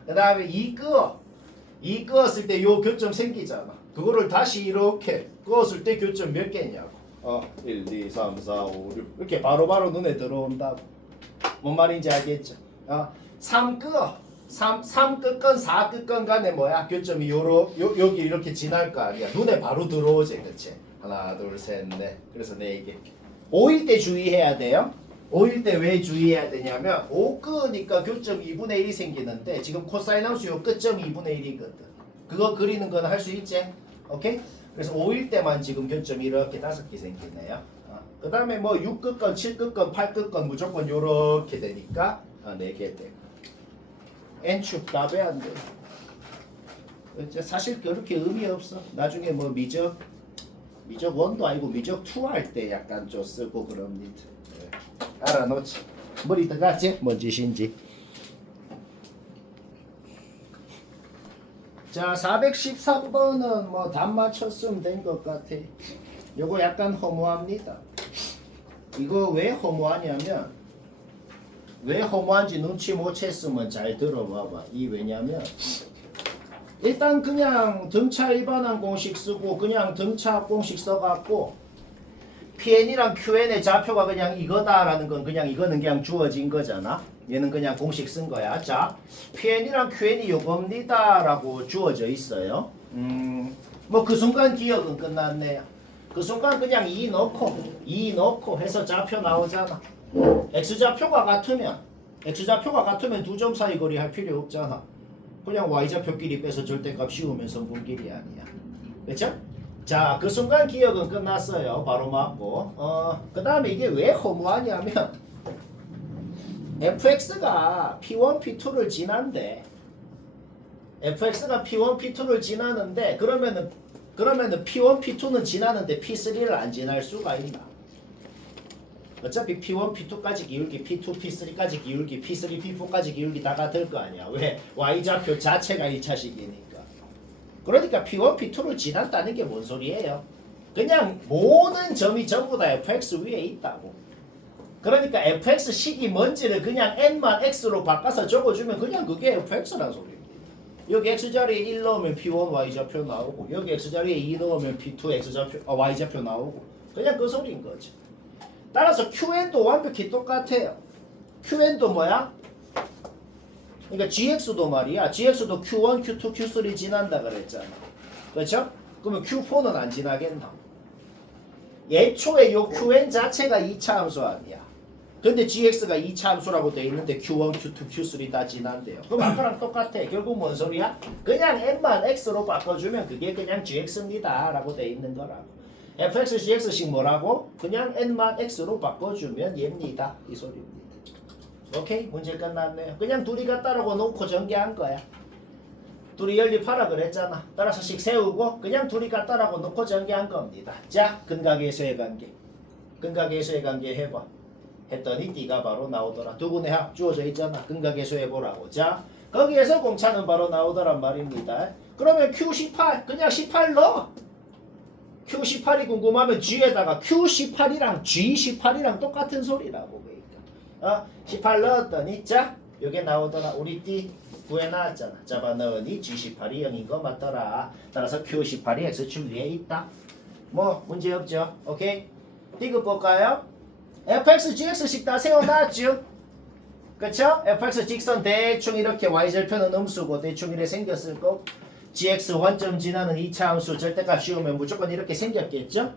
그 다음에 이 끄었을 때 요 교점 생기잖아. 그거를 다시 이렇게 끄었을 때 교점 몇 개냐고. 1, 2, 3, 4, 5, 6 이렇게 바로바로 눈에 들어온다고. 뭔 말인지 알겠죠? 3 끄어. 3 끄건 4 끄건 간에 뭐야? 교점이 여기 이렇게 지날 거 아니야. 눈에 바로 들어오지. 그치? 하나, 둘, 셋, 넷. 그래서 4개. 5일 때 주의해야 돼요. 5일 때 왜 주의해야 되냐면 5 끄니까 교점 2분의 1이 생기는데 지금 코사인 함수 요 끝점이 2분의 1이거든. 그거 그리는 건 할 수 있지? 오케이? 그래서 5일 때만 지금 교점이 이렇게 5개 생기네요. 그 다음에 뭐 6 끄건 7 끄건 8 끄건 무조건 요렇게 되니까 4개 되고 n축 답이 안 돼. 사실 그렇게 의미 없어. 나중에 뭐 미적 1도 아니고 미적 2 할 때 약간 좀 쓰고 그럽니다. 알아놓지. 머리 들어갔지? 뭔 짓인지. 자, 413번은 뭐 답 맞췄으면 된 것 같아. 요거 약간 허무합니다. 이거 왜 허무하냐면 왜 허무한지 눈치 못 챘으면 잘 들어봐봐. 이 왜냐면 일단 그냥 등차 일반항 공식 쓰고 그냥 등차 공식 써갖고 PN이랑 QN의 좌표가 그냥 이거다라는 건 그냥 이거는 그냥 주어진 거잖아. 얘는 그냥 공식 쓴 거야. 자, PN이랑 QN이 요겁니다라고 주어져 있어요. 뭐 그 순간 기억은 끝났네요. 그 순간 그냥 2 넣고 해서 좌표 나오잖아. X좌표가 같으면 두 점 사이 거리 할 필요 없잖아. 그냥 Y좌표끼리 빼서 절대값 씌우면 성분끼리 아니야. 그렇죠? 자, 그 순간 기억은 끝났어요. 바로 맞고. 그 다음에 이게 왜 허무하냐면 fx가 p1, p2를 지난데 fx가 p1, p2를 지나는데 그러면은 p1, p2는 지나는데 p3를 안 지날 수가 있나? 어차피 p1, p2까지 기울기, p2, p3까지 기울기, p3, p4까지 기울기 다 같을 거 아니야. 왜? y좌표 자체가 1차식이니까. 그러니까 p1, p2를 지났다는 게 뭔 소리예요? 그냥 모든 점이 전부 다 fx 위에 있다고. 그러니까 fx식이 뭔지를 그냥 n만 x로 바꿔서 적어주면 그냥 그게 fx라는 소리입니다. 여기 x자리에 1 넣으면 p1 y좌표 나오고 여기 x자리에 2 넣으면 p2 y좌표 나오고 그냥 그 소리인 거지. 따라서 qn도 완벽히 똑같아요. qn도 뭐야? 그러니까 gx도 말이야. gx도 q1, q2, q3 지난다 그랬잖아. 그렇죠? 그러면 q4는 안 지나겠나? 예초에 요 qn 자체가 2차 함수 아니야. 근데 gx가 2차 함수라고 돼 있는데 q1, q2, q3 다 지난대요. 그럼 아까랑 똑같아. 결국 뭔 소리야? 그냥 n만 x로 바꿔주면 그게 그냥 gx입니다 라고 돼 있는 거라고. fx, gx식 뭐라고? 그냥 n만 x로 바꿔주면 얘입니다. 이 소리입니다. 오케이? 문제 끝났네요. 그냥 둘이 같다라고 놓고 전개한 거야. 둘이 연립하라 그랬잖아. 따라서 식 세우고 그냥 둘이 같다라고 놓고 전개한 겁니다. 자, 근각에서의 관계. 근각에서의 관계 해봐. 했더니 D가 바로 나오더라. 두 분의 합 주어져 있잖아. 근각에서 해보라고. 자, 거기에서 공차는 바로 나오더란 말입니다. 그러면 Q18 그냥 18 넣어. Q18이 궁금하면 G에다가 Q18이랑 G18이랑 똑같은 소리라고. 그러니까 18 넣었더니 자, 요게 나오더라. 우리 D 구해놨잖아. 잡아 넣으니 G18이 0인 거 맞더라. 따라서 Q18이 X축 위에 있다. 뭐 문제 없죠. 오케이? 디귿 볼까요? fx, gx식 다 세워놨죠? 그쵸? fx 직선 대충 이렇게 y절편은 음수고 대충 이렇게 생겼을 거. gx 원점 지나는 2차 함수 절대값 씌우면 무조건 이렇게 생겼겠죠?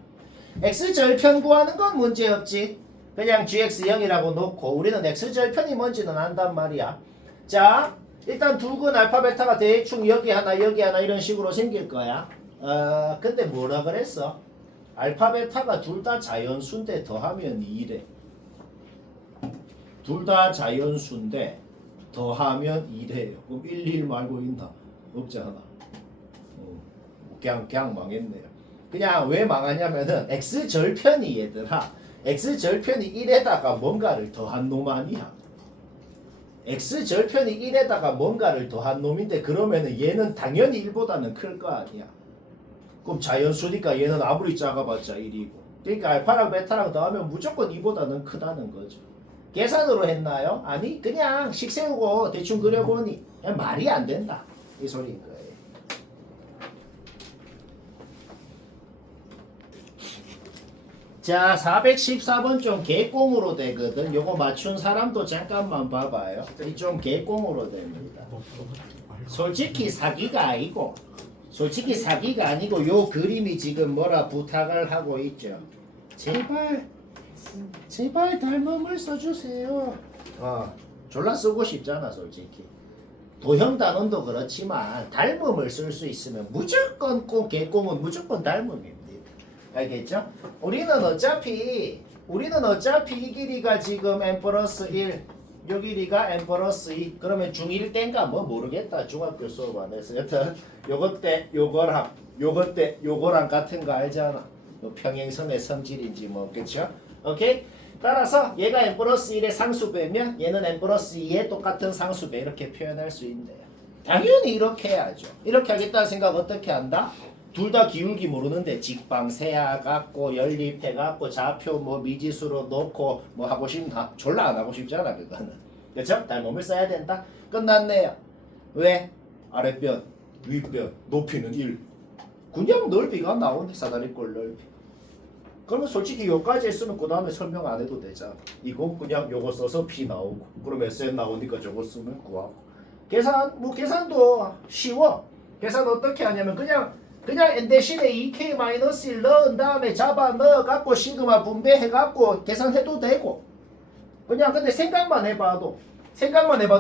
x절편 구하는 건 문제없지. 그냥 gx 0이라고 놓고 우리는 x절편이 뭔지는 안단 말이야. 자, 일단 두 근 알파 베타가 대충 여기 하나 이런 식으로 생길 거야. 근데 뭐라 그랬어? 알파 베타가 둘 다 자연수인데 더하면 2래. 둘 다 자연수인데 더하면 2래요. 그럼 1 말고 있나? 없잖아. 그냥 망했네요. 그냥 왜 망하냐면은 x절편이 얘들아. x절편이 1에다가 뭔가를 더한 놈 아니야. x절편이 1에다가 뭔가를 더한 놈인데 그러면은 얘는 당연히 1보다는 클 거 아니야. 그럼 자연수니까 얘는 아무리 작아봤자 1이고. 그러니까 알파랑 베타랑 더하면 무조건 2보다는 크다는 거죠. 계산으로 했나요? 아니 그냥 식 세우고 대충 그려보니 그냥 말이 안 된다. 이 소리인 거예요. 자, 414번 좀 개꽁으로 되거든. 요거 맞춘 사람도 잠깐만 봐봐요. 이 좀 개꽁으로 됩니다. 솔직히 사기가 아니고 요 그림이 지금 뭐라 부탁을 하고 있죠. 제발 닮음을 써주세요. 졸라 쓰고 싶잖아 솔직히. 도형 단원도 그렇지만 닮음을 쓸 수 있으면 무조건 꼭 개꽁은 무조건 닮음입니다. 알겠죠? 우리는 어차피 이 길이가 지금 n 플러스 1, 요 길이가 n 플러스 2. 그러면 중1 땐가 뭐 모르겠다. 중학교 수업 안 해서. 여튼 요것 때 요거랑 같은 거 알잖아. 평행선의 성질인지 뭐 그쵸? 오케이? 따라서 얘가 n 플러스 1의 상수배면 얘는 n 플러스 2의 똑같은 상수배 이렇게 표현할 수 있네요. 당연히 이렇게 해야죠. 이렇게 하겠다는 생각 어떻게 한다? 둘 다 기울기 모르는데 직방 세야갖고 연립해갖고 좌표 뭐 미지수로 놓고 뭐 하고 싶나? 졸라 안 하고 싶잖아 그거는. 그쵸? 닮음을 써야 된다. 끝났네요. 왜? 아랫변, 윗변, 높이는 1. 그냥 넓이가 나오네. 사다리꼴 넓이. 그러면 솔직히 요까지 했으면 그 다음에 설명 안 해도 되잖아. 이거 그냥 요거 써서 P 나오고 그럼 SM 나오니까 저거 쓰면 구하고. 계산도 쉬워. 계산 어떻게 하냐면 그냥 n 대신에 2k-1 넣은 다음에 잡아 넣어갖고 시그마 분배해갖고 계산해도 되고. 그냥 근데 생각만 해봐도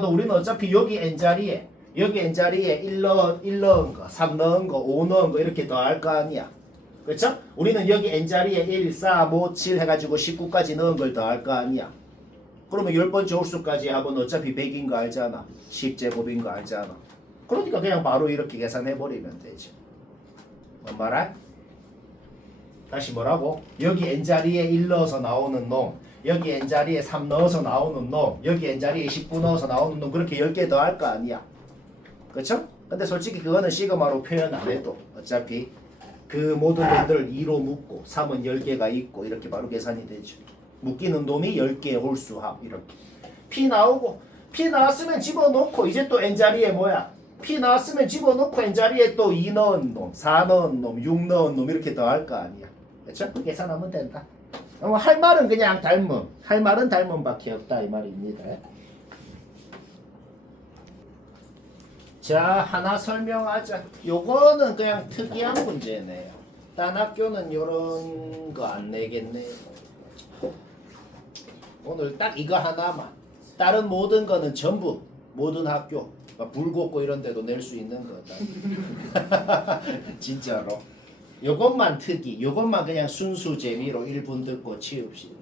우리는 어차피 여기 n자리에 1 넣은 거, 3 넣은 거, 5 넣은 거 이렇게 더할 거 아니야. 그렇죠? 우리는 여기 n자리에 1, 4, 5, 7 해가지고 19까지 넣은 걸 더할 거 아니야. 그러면 10번째 홀수까지 하면 어차피 100인 거 알잖아. 10제곱인 거 알잖아. 그러니까 그냥 바로 이렇게 계산해버리면 되지. 뭔 말아? 다시 뭐라고? 여기 n자리에 1 넣어서 나오는 놈, 여기 n자리에 3 넣어서 나오는 놈, 여기 n자리에 19 넣어서 나오는 놈 그렇게 10개 더 할 거 아니야. 그쵸? 근데 솔직히 그거는 시그마로 표현 안 해도 어차피 그 모든 놈들을 2로 묶고 3은 10개가 있고 이렇게 바로 계산이 되죠. 묶이는 놈이 10개의 홀수합 이렇게. P 나오고 P 나왔으면 집어넣고 이제 또 N자리에 뭐야? P 나왔으면 집어넣고 N자리에 또 2 넣은 놈, 4 넣은 놈, 6 넣은 놈 이렇게 더할 거 아니야. 그렇죠? 계산하면 된다. 할 말은 그냥 닮음. 할 말은 닮음밖에 없다 이 말입니다. 자, 하나 설명하자. 요거는 그냥 특이한 문제네요. 딴 학교는 요런 거 안 내겠네요. 오늘 딱 이거 하나만. 다른 모든 거는 전부 모든 학교 불고고 이런 데도 낼 수 있는 거다. 진짜로. 요것만 특이. 요것만 그냥 순수 재미로 1분 듣고 치웁시다.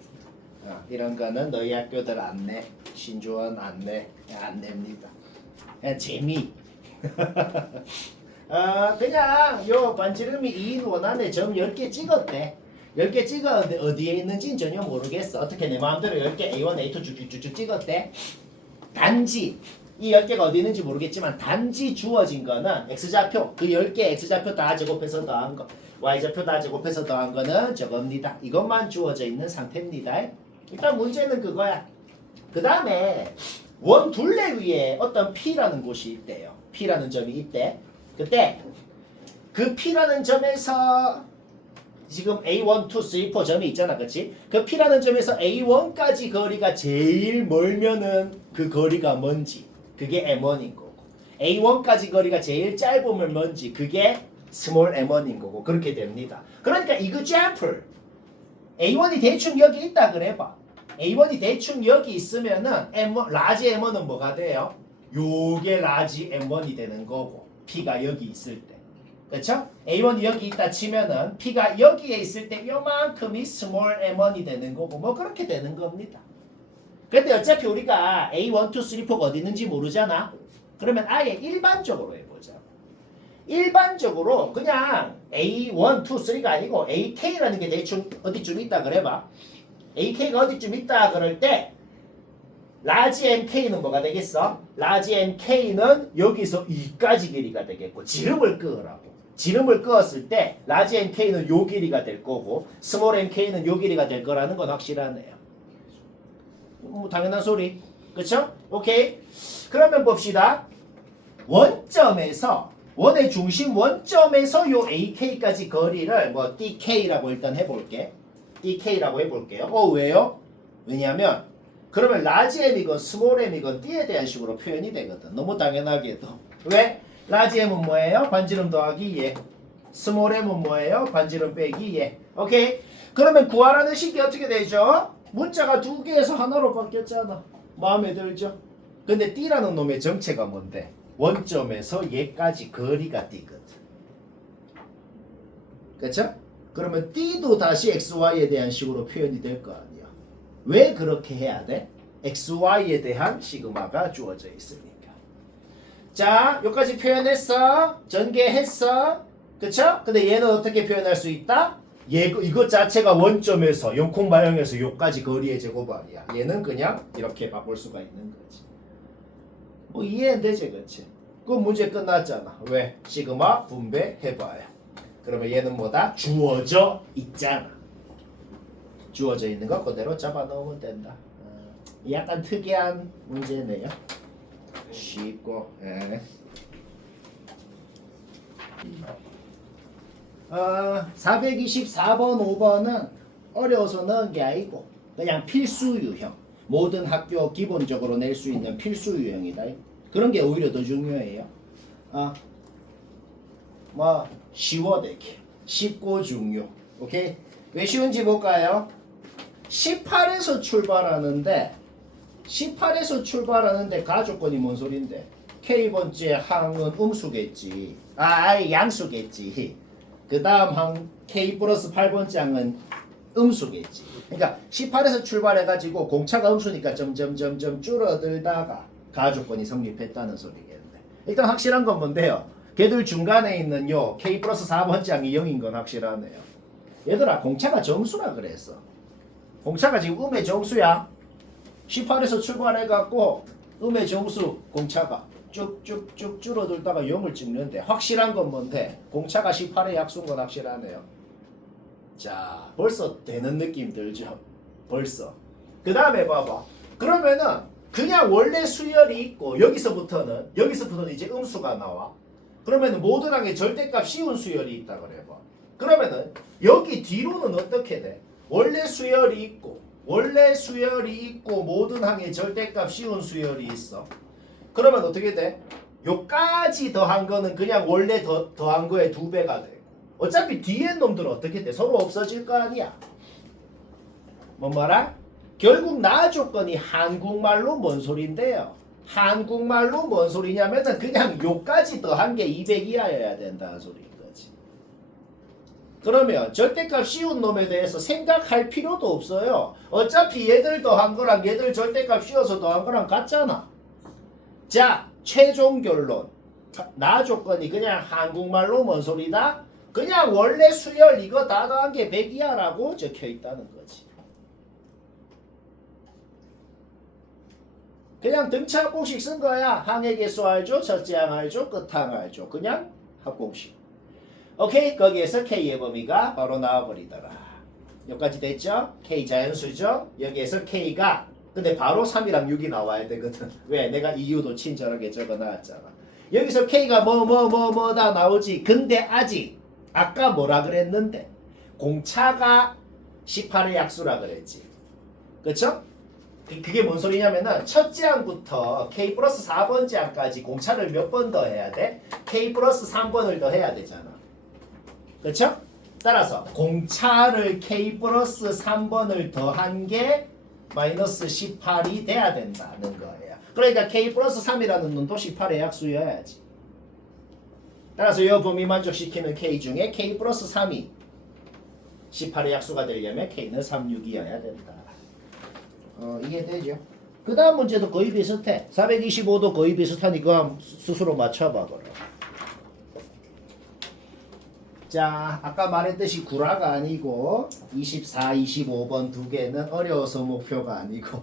이런 거는 너희 학교들 안 내. 신조원 안 내. 안 냅니다. 그냥 재미. 그냥 요 반지름이 2인 원안에 점 10개 찍었대. 10개 찍었는데 어디에 있는지는 전혀 모르겠어. 어떻게 내 마음대로 10개 A1, A2 쭉쭉쭉 찍었대. 단지 이 10개가 어디 있는지 모르겠지만 단지 주어진 거는 X좌표 그 10개 X좌표 다 제곱해서 더한 거 Y좌표 다 제곱해서 더한 거는 저겁니다. 이것만 주어져 있는 상태입니다. 일단 문제는 그거야. 그 다음에 원 둘레 위에 어떤 P라는 곳이 있대요. P라는 점이 있대. 그때 그 P라는 점에서 지금 A1, 2, 3, 4 점이 있잖아. 그치? 그 P라는 점에서 A1까지 거리가 제일 멀면은 그 거리가 뭔지 그게 M1인 거고 A1까지 거리가 제일 짧으면 뭔지 그게 스몰 M1인 거고 그렇게 됩니다. 그러니까 example A1이 대충 여기 있다 그래봐. A1이 대충 여기 있으면은 M1, 라지 M1은 뭐가 돼요? 요게 라지 M1이 되는 거고 P가 여기 있을 때 그렇죠? A1이 여기 있다 치면은 P가 여기에 있을 때 요만큼이 스몰 M1이 되는 거고 뭐 그렇게 되는 겁니다. 근데 어차피 우리가 A1, 2, 3, 4가 어디 있는지 모르잖아. 그러면 아예 일반적으로 해보자. 일반적으로 그냥 A1, 2, 3가 아니고 AK라는 게 대충 어디쯤 있다 그래봐. AK가 어디쯤 있다 그럴 때 라지 MK는 뭐가 되겠어? 라지 MK는 여기서 2까지 길이가 되겠고 지름을 끄으라고. 지름을 끄었을 때 라지 MK는 요 길이가 될 거고 스몰 MK는 요 길이가 될 거라는 건 확실하네요. 뭐 당연한 소리. 그쵸? 오케이. 그러면 봅시다. 원점에서 원의 중심 원점에서 요 AK까지 거리를 뭐 DK라고 일단 해볼게. DK라고 해볼게요. 왜요? 왜냐면 그러면 라지 M이건 스몰 M이건 D에 대한 식으로 표현이 되거든. 너무 당연하게도. 왜? 라지 M은 뭐예요? 반지름 더하기 예. 스몰 M은 뭐예요? 반지름 빼기 예. 오케이? 그러면 구하라는 식이 어떻게 되죠? 문자가 두 개에서 하나로 바뀌었잖아. 마음에 들죠? 근데 D라는 놈의 정체가 뭔데? 원점에서 얘까지 거리가 D거든. 그쵸? 그러면 D도 다시 XY에 대한 식으로 표현이 될 거 아니야. 왜 그렇게 해야 돼? XY에 대한 시그마가 주어져 있으니까. 자, 여기까지 표현했어. 전개했어. 그쵸? 근데 얘는 어떻게 표현할 수 있다? 이것 자체가 원점에서 0,0에서 요까지 거리의 제곱 아니야. 얘는 그냥 이렇게 바꿀 수가 있는 거지. 뭐 이해 안 되지, 그치? 그 문제 끝났잖아. 왜? 시그마 분배해봐요. 그러면 얘는 뭐다? 주어져 있잖아. 주어져 있는 거 그대로 잡아 넣으면 된다. 약간 특이한 문제네요. 쉽고. 424번, 5번은 어려워서 넣은 게 아니고 그냥 필수 유형. 모든 학교 기본적으로 낼 수 있는 필수 유형이다. 그런 게 오히려 더 중요해요. 뭐 쉬워 되게. 쉽고 중요. 오케이? 왜 쉬운지 볼까요? 18에서 출발하는데 가조건이 뭔 소린데? K번째 항은 음수겠지. 아예 양수겠지. 그 다음 항 K 플러스 8번째 항은 음수겠지. 그러니까 18에서 출발해가지고 공차가 음수니까 점점점점 줄어들다가 가조건이 성립했다는 소리겠네. 일단 확실한 건 뭔데요? 걔들 중간에 있는 요 K 플러스 4번째 항이 0인 건 확실하네요. 얘들아 공차가 정수라 그랬어. 공차가 지금 음의 정수야. 18에서 출발해갖고 음의 정수 공차가 쭉쭉쭉쭉 줄어들다가 0을 찍는데 확실한 건 뭔데? 공차가 18의 약수인 건 확실하네요. 자, 벌써 되는 느낌 들죠? 벌써. 그 다음에 봐봐. 그러면은 그냥 원래 수열이 있고 여기서부터는 이제 음수가 나와. 그러면은 모든 항에 절대값 씌운 수열이 있다 그래 봐. 그러면은 여기 뒤로는 어떻게 돼? 원래 수열이 있고 모든 항에 절대값 씌운 수열이 있어. 그러면 어떻게 돼? 요까지 더한 거는 그냥 원래 더한 거의 2배가 돼. 어차피 뒤에 놈들은 어떻게 돼? 서로 없어질 거 아니야. 뭔 말아? 결국 나 조건이 한국말로 뭔 소린데요? 한국말로 뭔 소리냐면은 그냥 요까지 더한 게 200 이하여야 된다는 소리인 거지. 그러면 절대값 씌운 놈에 대해서 생각할 필요도 없어요. 어차피 얘들 더한 거랑 얘들 절대값 씌워서 더한 거랑 같잖아. 자, 최종 결론. 나 조건이 그냥 한국말로 뭔 소리다? 그냥 원래 수열 이거 다 더한 게 100 이하라고 적혀 있다는 거지. 그냥 등차 합공식 쓴 거야. 항의 개수 알죠? 첫째 항 알죠? 끝항 알죠? 그냥 합공식. 오케이? 거기에서 K의 범위가 바로 나와버리더라. 여기까지 됐죠? K 자연수죠? 여기에서 K가 근데 바로 3이랑 6이 나와야 되거든. 왜? 내가 이유도 친절하게 적어놨잖아. 여기서 K가 다 나오지. 근데 아직 아까 뭐라 그랬는데? 공차가 18의 약수라 그랬지. 그쵸? 그게 뭔 소리냐면은 첫째 항부터 K 플러스 4번째 항까지 공차를 몇 번 더 해야 돼? K 플러스 3번을 더 해야 되잖아. 그쵸? 따라서 공차를 K 플러스 3번을 더한 게 마이너스 18이 돼야 된다는 거예요. 그러니까 K 플러스 3이라는 놈도 18의 약수여야지. 따라서 이 범위 만족시키는 K 중에 K 플러스 3이 18의 약수가 되려면 K는 36이어야 된다. 이해되죠? 그 다음 문제도 거의 비슷해. 425도 거의 비슷하니까 스스로 맞춰봐 그럼. 자, 아까 말했듯이 구라가 아니고 24, 25번 두 개는 어려워서 목표가 아니고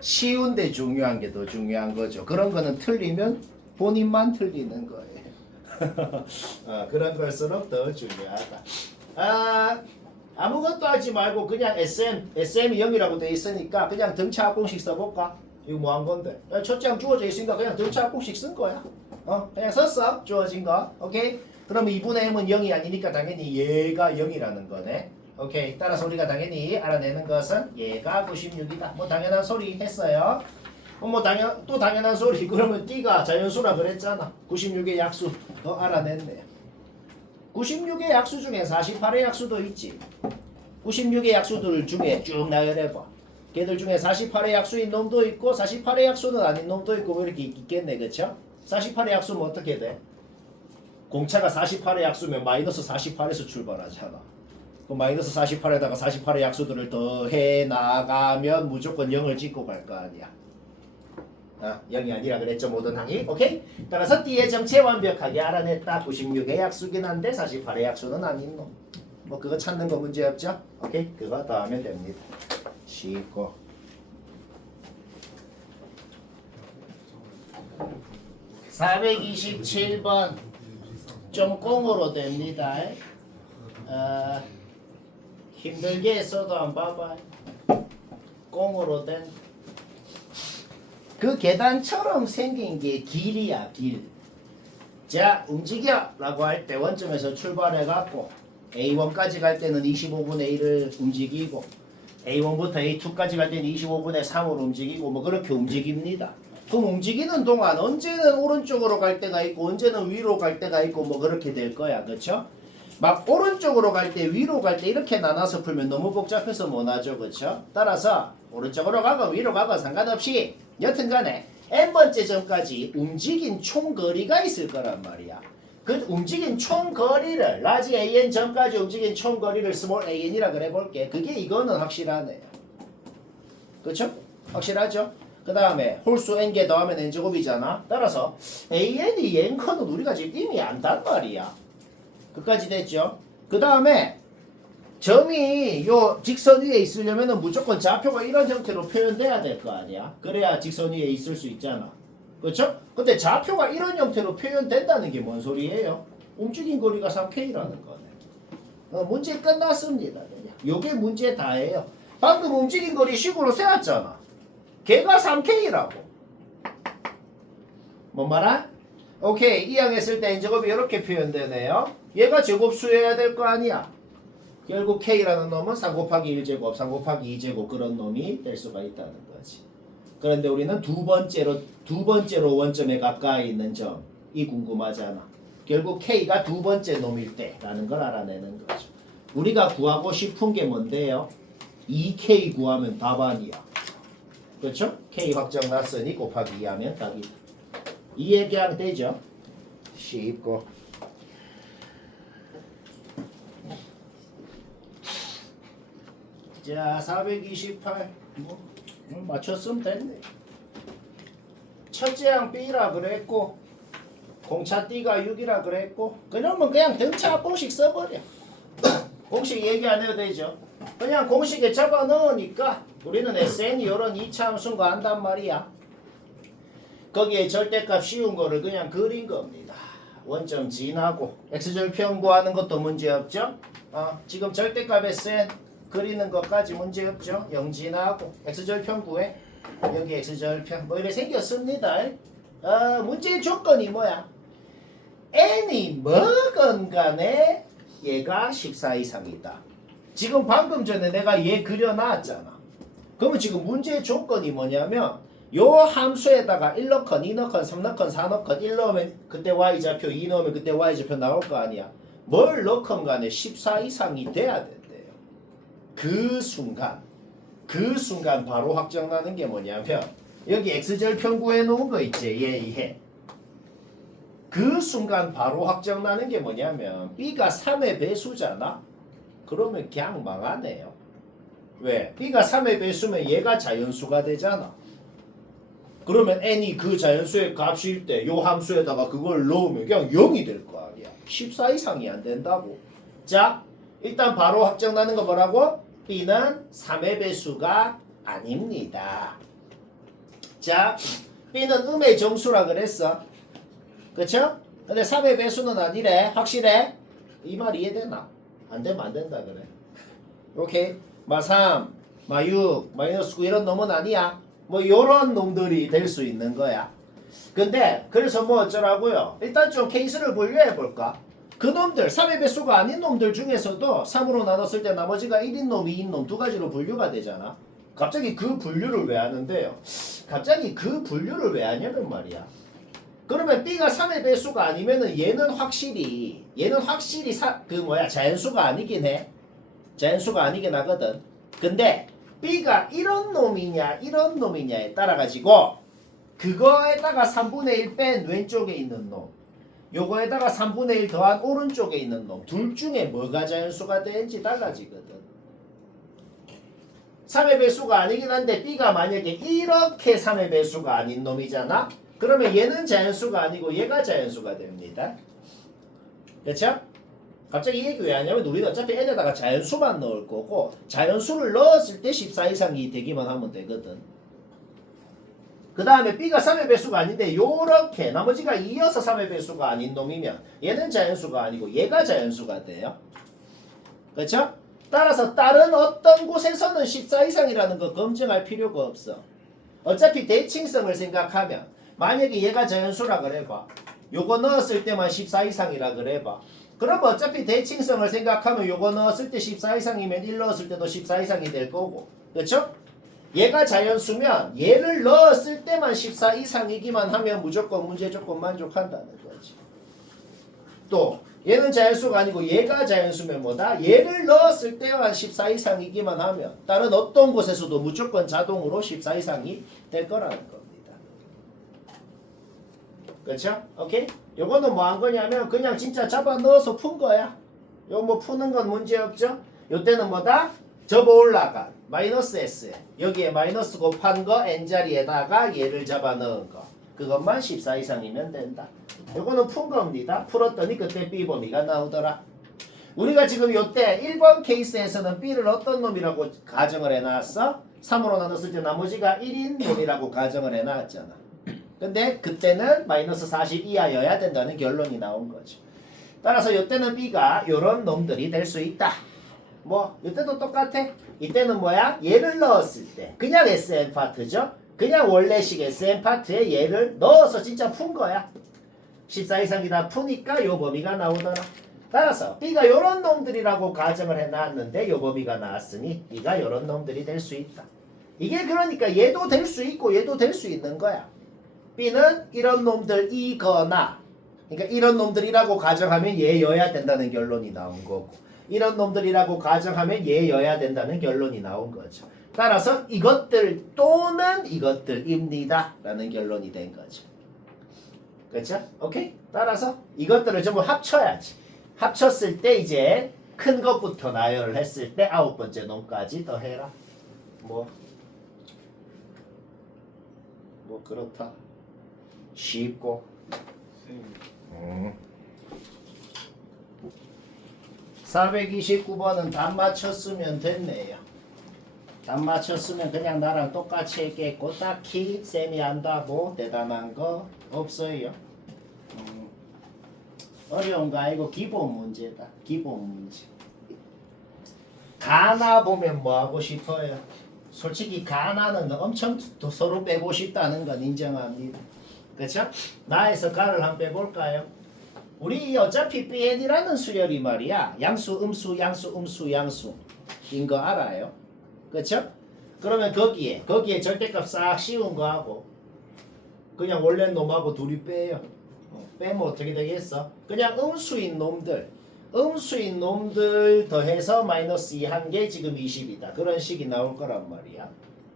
쉬운데 중요한 게 더 중요한 거죠. 그런 거는 틀리면 본인만 틀리는 거예요. 그런 걸수록 더 중요하다. 아무것도 하지 말고 그냥 SM이 0이라고 돼 있으니까 그냥 등차 합공식 써볼까? 이거 뭐 한 건데? 첫째 항 주어져 있으니까 그냥 등차 합공식 쓴 거야. 그냥 썼어. 주어진 거. 오케이? 그러면 2분의 m은 0이 아니니까 당연히 얘가 0이라는 거네. 오케이? 따라서 우리가 당연히 알아내는 것은 얘가 96이다. 뭐 당연한 소리 했어요. 또 당연한 소리. 그러면 D가 자연수라 그랬잖아. 96의 약수. 더 알아냈네. 96의 약수 중에 48의 약수도 있지. 96의 약수들 중에 쭉 나열해봐. 걔들 중에 48의 약수인 놈도 있고 48의 약수는 아닌 놈도 있고 뭐 이렇게 있겠네. 그쵸? 48의 약수면 어떻게 돼? 공차가 48의 약수면 마이너스 48에서 출발하잖아. 그럼 마이너스 48에다가 48의 약수들을 더해 나가면 무조건 0을 찍고 갈 거 아니야. 0이 아니라 그랬죠. 모든 항이. 오케이? 따라서 D의 정체 완벽하게 알아냈다. 96의 약수긴 한데 48의 약수는 아닌 놈. 뭐 그거 찾는 거 문제 없죠? 오케이? 그거 더 하면 됩니다. 쉽고. (427번) 좀 꽁으로 됩니다. 힘들게 했어도 안 봐봐. 꽁으로 된 그 계단처럼 생긴 게 길이야, 길. 자, 움직여! 라고 할 때 원점에서 출발해갖고 A1까지 갈 때는 25분의 1을 움직이고 A1부터 A2까지 갈 때는 25분의 3을 움직이고 뭐 그렇게 움직입니다. 그럼 움직이는 동안 언제는 오른쪽으로 갈 때가 있고 언제는 위로 갈 때가 있고 뭐 그렇게 될 거야. 그쵸? 막 오른쪽으로 갈 때 위로 갈 때 이렇게 나눠서 풀면 너무 복잡해서 못하죠. 그쵸? 따라서 오른쪽으로 가고 위로 가고 상관없이 여튼간에 n번째 점까지 움직인 총거리가 있을 거란 말이야. 그 움직인 총거리를 라지 an 점까지 움직인 총거리를 스몰 an이라 그래 볼게. 그게 이거는 확실하네요. 그쵸? 확실하죠? 그 다음에 홀수 n개 더하면 n제곱이잖아. 따라서 an이 n커는 우리가 지금 이미 안단 말이야. 끝까지 됐죠? 그 다음에 점이 요 직선 위에 있으려면은 무조건 좌표가 이런 형태로 표현돼야 될 거 아니야. 그래야 직선 위에 있을 수 있잖아. 그렇죠? 근데 좌표가 이런 형태로 표현된다는 게 뭔 소리예요? 움직인 거리가 3K라는 거네. 문제 끝났습니다. 그냥. 요게 문제 다예요. 방금 움직인 거리 식으로 세웠잖아. 걔가 3K라고. 뭔 말아? 오케이. 이항했을 때 n제곱이 이렇게 표현되네요. 얘가 제곱수여야 될 거 아니야. 결국 K라는 놈은 3 곱하기 1제곱, 3 곱하기 2제곱 그런 놈이 될 수가 있다는 거지. 그런데 우리는 두 번째로 원점에 가까이 있는 점이 궁금하잖아. 결국 K가 두 번째 놈일 때라는 걸 알아내는 거죠. 우리가 구하고 싶은 게 뭔데요? 2K 구하면 답안이야. 그렇죠? K 확정 났으니 곱하기 2 하면 답이다. 이해 그냥 되죠? 쉽고. 자, 428 맞췄으면 됐네. 첫째 항 B라 그랬고 공차 D가 6이라 그랬고 그러면 그냥 등차 공식 써버려. 공식 얘기 안 해도 되죠. 그냥 공식에 잡아 넣으니까 우리는 SN이 이런 2차 함수가 한단 말이야. 거기에 절대값 씌운 거를 그냥 그린 겁니다. 원점 진하고 x절편 구하는 것도 문제없죠. 지금 절대값 SN 그리는 것까지 문제없죠. 0 진하고 x절편 구해. 여기 x절편 뭐 이래 생겼습니다. 문제의 조건이 뭐야? n이 뭐건 간에 얘가 14 이상이다. 지금 방금 전에 내가 얘 그려놨잖아. 그러면 지금 문제의 조건이 뭐냐면 요 함수에다가 1 넣건 2 넣건 3 넣건 4 넣건 1 넣으면 그때 y좌표 2 넣으면 그때 y좌표 나올 거 아니야. 뭘 넣건 간에 14 이상이 돼야 된대요. 그 순간 바로 확정나는 게 뭐냐면 여기 x절편 구해놓은 거 있지. 얘 이해. 그 순간 바로 확정나는 게 뭐냐면 b가 3의 배수잖아. 그러면 그냥 망하네요. 왜? b가 3의 배수면 얘가 자연수가 되잖아. 그러면 n이 그 자연수의 값일 때 요 함수에다가 그걸 넣으면 그냥 0이 될 거 아니야. 14 이상이 안 된다고. 자, 일단 바로 확정나는 거 뭐라고? b는 3의 배수가 아닙니다. 자, b는 음의 정수라 그랬어. 그쵸? 근데 3의 배수는 아니래. 확실해? 이 말 이해되나? 안 되면 안 된다 그래. 오케이. 마 3, 마 6, 마이너스 9 이런 놈은 아니야. 뭐 요런 놈들이 될 수 있는 거야. 근데 그래서 뭐 어쩌라고요? 일단 좀 케이스를 분류해 볼까? 그 놈들 3의 배수가 아닌 놈들 중에서도 3으로 나눴을 때 나머지가 1인 놈, 2인 놈 두 가지로 분류가 되잖아. 갑자기 그 분류를 왜 하는데요? 갑자기 그 분류를 왜 하냐면 말이야. 그러면 B가 3의 배수가 아니면은 얘는 확실히 자연수가 아니긴 해. 자연수가 아니긴 하거든. 근데 B가 이런 놈이냐에 따라 가지고 그거에다가 3분의 1 뺀 왼쪽에 있는 놈, 요거에다가 3분의 1 더한 오른쪽에 있는 놈, 둘 중에 뭐가 자연수가 되는지 달라지거든. 3의 배수가 아니긴 한데 B가 만약에 이렇게 3의 배수가 아닌 놈이잖아? 그러면 얘는 자연수가 아니고 얘가 자연수가 됩니다. 그렇죠? 갑자기 이 얘기 왜 하냐면 우리는 어차피 n에다가 자연수만 넣을 거고 자연수를 넣었을 때 14 이상이 되기만 하면 되거든. 그 다음에 b가 3의 배수가 아닌데 요렇게 나머지가 2여서 3의 배수가 아닌 놈이면 얘는 자연수가 아니고 얘가 자연수가 돼요. 그렇죠? 따라서 다른 어떤 곳에서는 14 이상이라는 거 검증할 필요가 없어. 어차피 대칭성을 생각하면 만약에 얘가 자연수라 그래봐. 요거 넣었을 때만 14 이상이라 그래봐. 그럼 어차피 대칭성을 생각하면 요거 넣었을 때 14 이상이면 1 넣었을 때도 14 이상이 될 거고. 그렇죠? 얘가 자연수면 얘를 넣었을 때만 14 이상이기만 하면 무조건 문제 조건 만족한다는 거지. 또 얘는 자연수가 아니고 얘가 자연수면 뭐다? 얘를 넣었을 때만 14 이상이기만 하면 다른 어떤 곳에서도 무조건 자동으로 14 이상이 될 거라는 겁니다. 그렇죠? 오케이? 요거는 뭐 한 거냐면 그냥 진짜 잡아 넣어서 푼 거야. 요 뭐 푸는 건 문제 없죠? 요때는 뭐다? 접어 올라간 마이너스 S 여기에 마이너스 곱한 거 n자리에다가 얘를 잡아 넣은 거 그것만 14 이상이면 된다. 요거는 푼 겁니다. 풀었더니 그때 B 범위가 나오더라. 우리가 지금 요때 1번 케이스에서는 B를 어떤 놈이라고 가정을 해놨어? 3으로 나눴을 때 나머지가 1인 놈이라고 가정을 해놨잖아. 근데 그때는 마이너스 40 이하여야 된다는 결론이 나온 거죠. 따라서 요때는 B가 요런 놈들이 될 수 있다. 뭐 요때도 똑같아. 이때는 뭐야? 얘를 넣었을 때 그냥 SN 파트죠. 그냥 원래식 SN 파트에 얘를 넣어서 진짜 푼 거야. 14 이상이다 푸니까 요 범위가 나오더라. 따라서 B가 요런 놈들이라고 가정을 해놨는데 요 범위가 나왔으니 B가 요런 놈들이 될 수 있다. 이게 그러니까 얘도 될 수 있고 얘도 될 수 있는 거야. B는 이런 놈들이거나 그러니까 이런 놈들이라고 가정하면 얘여야 된다는 결론이 나온 거고 이런 놈들이라고 가정하면 얘여야 된다는 결론이 나온 거죠. 따라서 이것들 또는 이것들입니다 라는 결론이 된 거죠. 그렇죠? 오케이? 따라서 이것들을 전부 합쳐야지. 합쳤을 때 이제 큰 것부터 나열을 했을 때 9번째 놈까지 더해라. 뭐 그렇다. 쉽고 429번은 답 맞췄으면 됐네요. 답 맞췄으면 그냥 나랑 똑같이 했겠고 딱히 쌤이 안다고 대단한 거 없어요. 어려운 거 아니고 기본 문제다. 기본 문제. 가나 보면 뭐 하고 싶어요? 솔직히 가나는 엄청 서로 빼고 싶다는 건 인정합니다. 그렇죠? 나에서 가를 한번 빼볼까요? 우리 어차피 BN이라는 수열이 말이야. 양수, 음수, 양수, 음수, 양수인 거 알아요? 그렇죠? 그러면 거기에 절대값 싹 씌운 거하고 그냥 원래 놈하고 둘이 빼요. 빼면 어떻게 되겠어? 그냥 음수인 놈들 더해서 마이너스 2 한 게 지금 20이다. 그런 식이 나올 거란 말이야.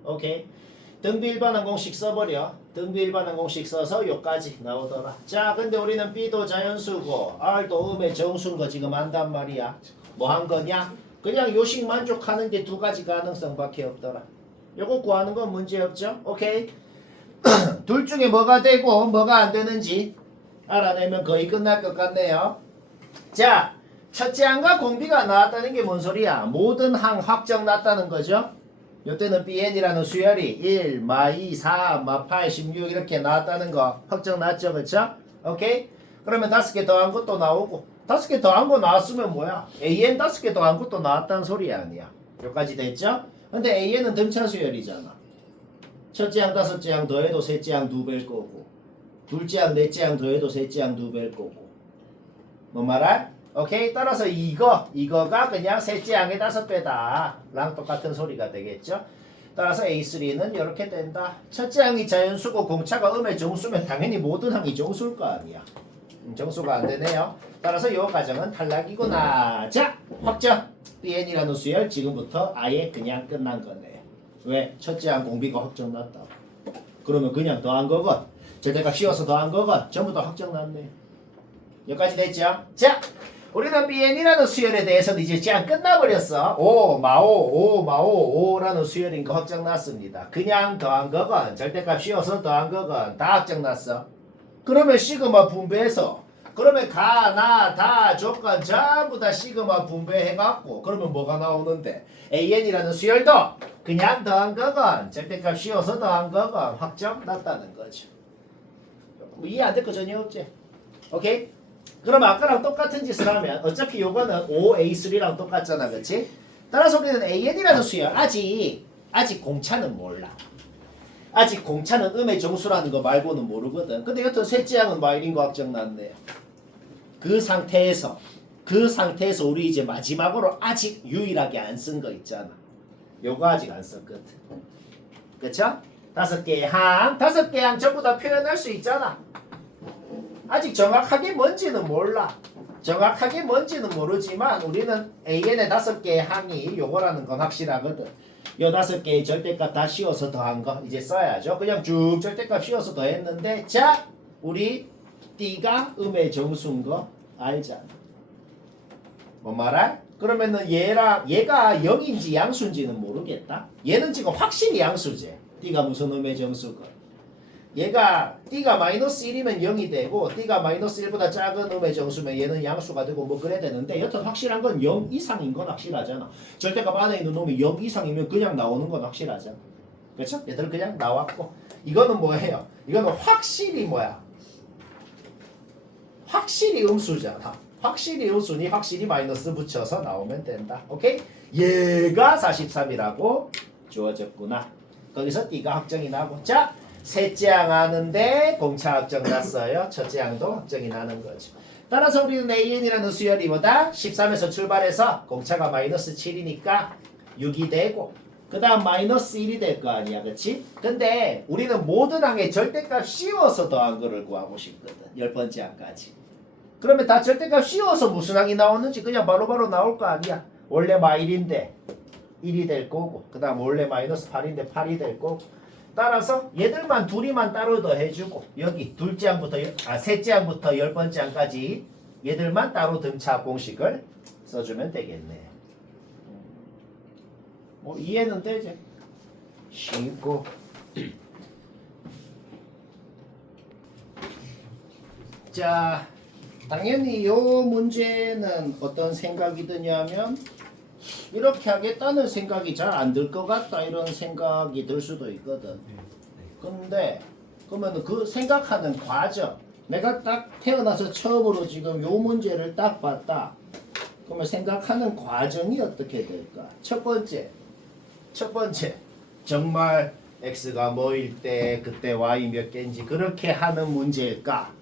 오케이? 등비 일반항 공식 써버려. 등비 일반항 공식 써서 요까지 나오더라. 자, 근데 우리는 B도 자연수고 R도 음의 정수인 거 지금 안단 말이야. 뭐 한 거냐? 그냥 요식 만족하는 게 두 가지 가능성밖에 없더라. 요거 구하는 건 문제 없죠? 오케이? 둘 중에 뭐가 되고 뭐가 안 되는지 알아내면 거의 끝날 것 같네요. 자, 첫째 항과 공비가 나왔다는 게 뭔 소리야? 모든 항 확정 났다는 거죠. 요때는 BN이라는 수열이 1, 마 2, 4, 마 8, 16 이렇게 나왔다는 거 확정 났죠. 그쵸? 오케이? 그러면 5개 더한 것도 나오고 5개 더한 거 나왔으면 뭐야? AN 5개 더한 것도 나왔다는 소리 아니야. 여기까지 됐죠? 근데 AN은 등차 수열이잖아. 첫째 항, 5째 항 더해도 셋째 항 2배일 거고 둘째 항, 넷째 항 더해도 셋째 항 2배일 거고 뭐 말할? 오케이? 따라서 이거가 그냥 셋째 항의 5배다 랑 똑같은 소리가 되겠죠? 따라서 A3는 이렇게 된다. 첫째 항이 자연수고 공차가 음의 정수면 당연히 모든 항이 정수일 거 아니야. 정수가 안 되네요. 따라서 이 과정은 탈락이구나. 자, 확정. BN이라는 수열 지금부터 아예 그냥 끝난 거네요. 왜? 첫째 항 공비가 확정 났다고. 그러면 그냥 더한 거건 절대값 씌워서 더한 거건 전부 다 확정 났네요. 여기까지 됐죠? 자, 우리는 BN이라는 수열에 대해서는 이제 그냥 끝나버렸어. 5, 마오, 5, 마오, 5라는 수열인 거 확정 났습니다. 그냥 더한 거건 절대값 씌워서 더한 거건 다 확정 났어. 그러면 시그마 분배해서 그러면 가, 나, 다 조건 전부 다 시그마 분배해갖고 그러면 뭐가 나오는데 AN이라는 수열도 그냥 더한 거건 절대값 씌워서 더한 거건 확정 났다는 거죠. 뭐 이해 안 될 거 전혀 없지? 오케이? 그럼 아까랑 똑같은 짓을 하면 어차피 요거는 5A3랑 똑같잖아. 그치? 따라서 우리는 AN이라는 수열 아직 공차는 몰라. 아직 공차는 음의 정수라는 거 말고는 모르거든. 근데 여튼 셋째 항은 마일인 거 확정 났네요. 그 상태에서 우리 이제 마지막으로 아직 유일하게 안 쓴 거 있잖아. 요거 아직 안 썼거든. 그쵸? 5개의 항 전부 다 표현할 수 있잖아. 아직 정확하게 뭔지는 몰라. 정확하게 뭔지는 모르지만 우리는 AN의 5개의 항이 요거라는 건 확실하거든. 요 5개의 절대값 다 씌워서 더한 거 이제 써야죠. 그냥 쭉 절대값 씌워서 더했는데 자, 우리 D가 음의 정수인 거 알잖아. 뭐 말할? 그러면은 얘가 0인지 양수인지는 모르겠다. 얘는 지금 확실히 양수지. D가 무슨 음의 정수건. 얘가 t가 마이너스 1이면 0이 되고 t가 마이너스 1보다 작은 음의 정수면 얘는 양수가 되고 뭐 그래야 되는데 여튼 확실한 건 0 이상인 건 확실하잖아. 절대값 안에 있는 놈이 0 이상이면 그냥 나오는 건 확실하잖아. 그렇죠? 얘들 그냥 나왔고 이거는 뭐예요? 이거는 확실히 뭐야? 확실히 음수잖아. 확실히 음수니 확실히 마이너스 붙여서 나오면 된다. 오케이? 얘가 43이라고 주어졌구나. 거기서 t가 확정이 나고 자 셋째 항 하는데 공차 확정 났어요. 첫째 항도 확정이 나는 거죠. 따라서 우리는 AN이라는 수열이 뭐다? 13에서 출발해서 공차가 마이너스 7이니까 6이 되고 그 다음 마이너스 1이 될 거 아니야. 그치? 근데 우리는 모든 항에 절대값 씌워서 더한 거를 구하고 싶거든. 10번째 항까지. 그러면 다 절대값 씌워서 무슨 항이 나오는지 그냥 바로바로 나올 거 아니야. 원래 마1인데 1이 될 거고 그 다음 원래 마이너스 8인데 8이 될 거고 따라서 얘들만 둘이만 따로 더해주고 여기 둘째 항부터 셋째 항부터 10번째 항까지 얘들만 따로 등차 공식을 써주면 되겠네. 뭐 이해는 되지? 쉽고 자 당연히 요 문제는 어떤 생각이 드냐면 이렇게 하겠다는 생각이 잘 안 들 것 같다 이런 생각이 들 수도 있거든. 근데 그러면 그 생각하는 과정 내가 딱 태어나서 처음으로 지금 요 문제를 딱 봤다. 그러면 생각하는 과정이 어떻게 될까? 첫 번째 정말 x가 뭐일 때 그때 y 몇 개인지 그렇게 하는 문제일까?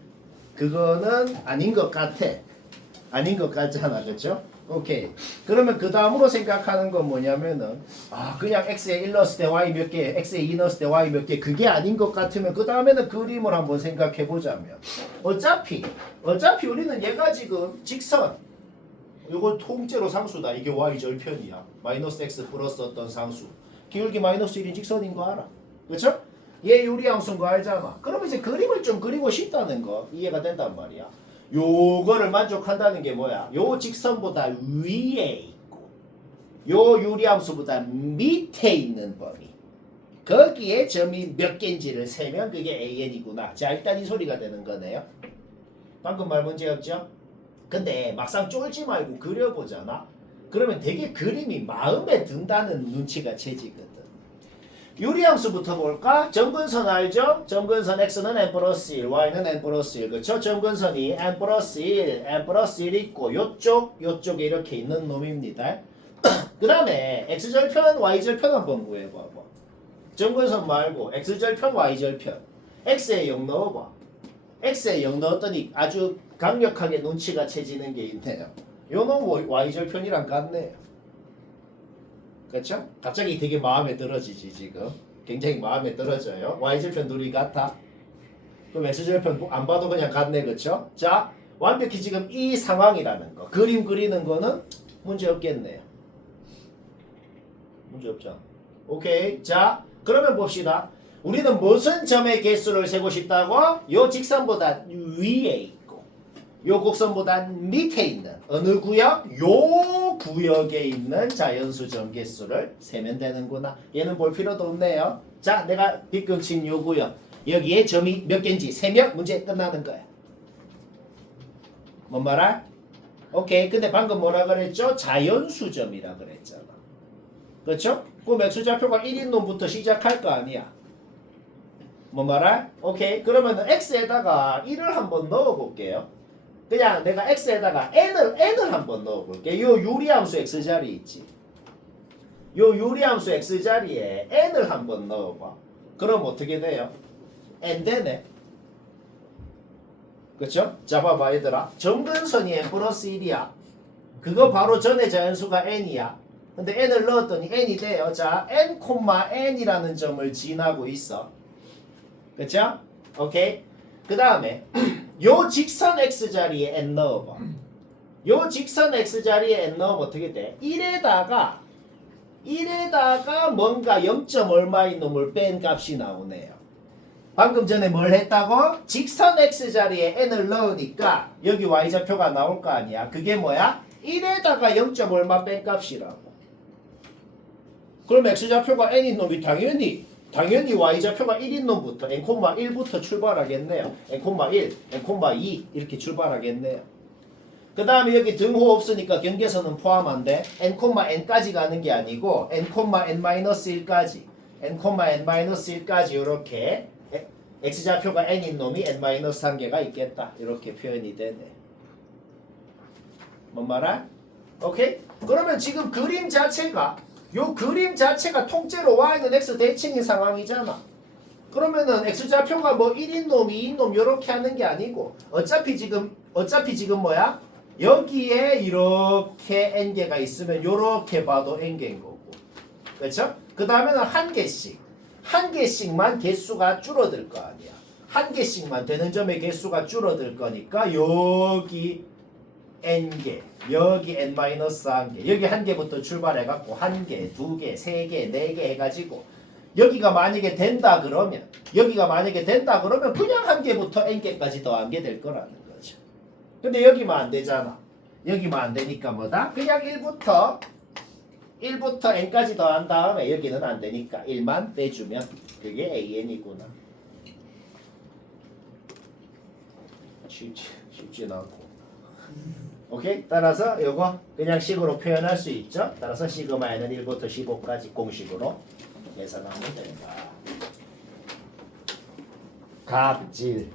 그거는 아닌 것 같아. 아닌 것 같잖아. 그렇죠? 오케이. 그러면 그 다음으로 생각하는 건 뭐냐면은 그냥 x에 1 넣었을 때 y 몇 개, x에 2 넣었을 때 y 몇 개 그게 아닌 것 같으면 그 다음에는 그림을 한번 생각해 보자면 어차피 우리는 얘가 지금 직선 이거 통째로 상수다. 이게 y 절편이야. 마이너스 x 플러스 어떤 상수. 기울기 마이너스 1인 직선인 거 알아. 그렇죠? 얘 유리함수인 거 알잖아. 그럼 이제 그림을 좀 그리고 싶다는 거 이해가 된단 말이야. 요거를 만족한다는 게 뭐야? 요 직선보다 위에 있고 요 유리함수보다 밑에 있는 범위 거기에 점이 몇 개인지를 세면 그게 AN이구나. 자 일단 이 소리가 되는 거네요. 방금 말 문제 없죠? 근데 막상 쫄지 말고 그려보잖아. 그러면 되게 그림이 마음에 든다는 눈치가 채지거든. 유리함수부터 볼까? 점근선 알죠? 점근선 x는 n 플러스 1, y는 n 플러스 1. 그쵸? 점근선이 n 플러스 1, n 플러스 1 있고 요쪽에 이렇게 있는 놈입니다. 그 다음에 x절편, y절편 한번 구해봐봐. 점근선 말고 x절편, y절편. x에 0 넣어봐. x에 0 넣었더니 아주 강력하게 눈치가 채지는 게 있네요. 요놈 y절편이랑 같네요. 그렇죠? 갑자기 되게 마음에 들어지지 지금. 굉장히 마음에 들어져요. y절편 둘이 같아. 그럼 x절편 안 봐도 그냥 같네. 그렇죠? 자 완벽히 지금 이 상황이라는 거. 그림 그리는 거는 문제 없겠네요. 문제 없죠. 오케이. 자 그러면 봅시다. 우리는 무슨 점의 개수를 세고 싶다고? 요 직선보다 위에 있고 요 곡선보다 밑에 있는 어느 구역? 요 구역에 있는 자연수 점 개수를 세면 되는구나. 얘는 볼 필요도 없네요. 자 내가 빗금친 요 구역 여기에 점이 몇 개인지 세면 문제 끝나는 거야. 뭔 말아? 오케이. 근데 방금 뭐라 그랬죠? 자연수점이라 그랬잖아. 그렇죠? 그럼 x좌표가 1인 놈부터 시작할 거 아니야. 뭔 말아? 오케이. 그러면 x에다가 1을 한번 넣어볼게요. 그냥 내가 x에다가 n을 한번 넣어볼게. 요 유리함수 x자리 있지. 요 유리함수 x자리에 n을 한번 넣어봐. 그럼 어떻게 돼요? n 되네. 그쵸? 자 봐봐 얘들아. 점근선이 n 플러스 1이야. 그거 바로 전의 자연수가 n이야. 근데 n을 넣었더니 n이 돼요. 자 n, n이라는 점을 지나고 있어. 그쵸? 오케이? 그 다음에 요 직선 x자리에 n 넣어봐. 요 직선 x자리에 n 넣으면 어떻게 돼? 1에다가 뭔가 0. 얼마인 놈을 뺀 값이 나오네요. 방금 전에 뭘 했다고? 직선 x자리에 n을 넣으니까 여기 y좌표가 나올 거 아니야. 그게 뭐야? 1에다가 0. 얼마 뺀 값이라고. 그럼 x좌표가 n인 놈이 당연히 당연히 y좌표가 1인 놈부터 n,1부터 출발하겠네요. n,1, n,2 이렇게 출발하겠네요. 그 다음에 여기 등호 없으니까 경계선은 포함 안 돼. n,n까지 가는 게 아니고 n,n-1까지 n,n-1까지 이렇게 x좌표가 n인 놈이 n-1개가 있겠다. 이렇게 표현이 되네. 뭔 말아? 오케이? 그러면 지금 그림 자체가 통째로 y는 x 대칭인 상황이잖아. 그러면은 x좌표가 뭐 1인 놈, 2인 놈 이렇게 하는 게 아니고 어차피 지금 뭐야? 여기에 이렇게 n개가 있으면 이렇게 봐도 n개인 거고. 그렇죠? 그 다음에는 한 개씩만 개수가 줄어들 거 아니야. 한 개씩만 되는 점의 개수가 줄어들 거니까 여기 n개, 여기 n-1개, 여기 한 개부터 출발해갖고 한 개, 두 개, 세 개, 네 개 해가지고 여기가 만약에 된다 그러면 그냥 한 개부터 n개까지 더한 게 될 거라는 거죠. 근데 여기만 안 되잖아. 여기만 안 되니까 뭐다? 그냥 1부터 n까지 더한 다음에 여기는 안 되니까 1만 빼주면 그게 an이구나. 쉽진 않고. 오케이? 따라서 요거 그냥 식으로 표현할 수 있죠? 따라서 시그마에는 1부터 15까지 공식으로 계산하면 된다. 갑질.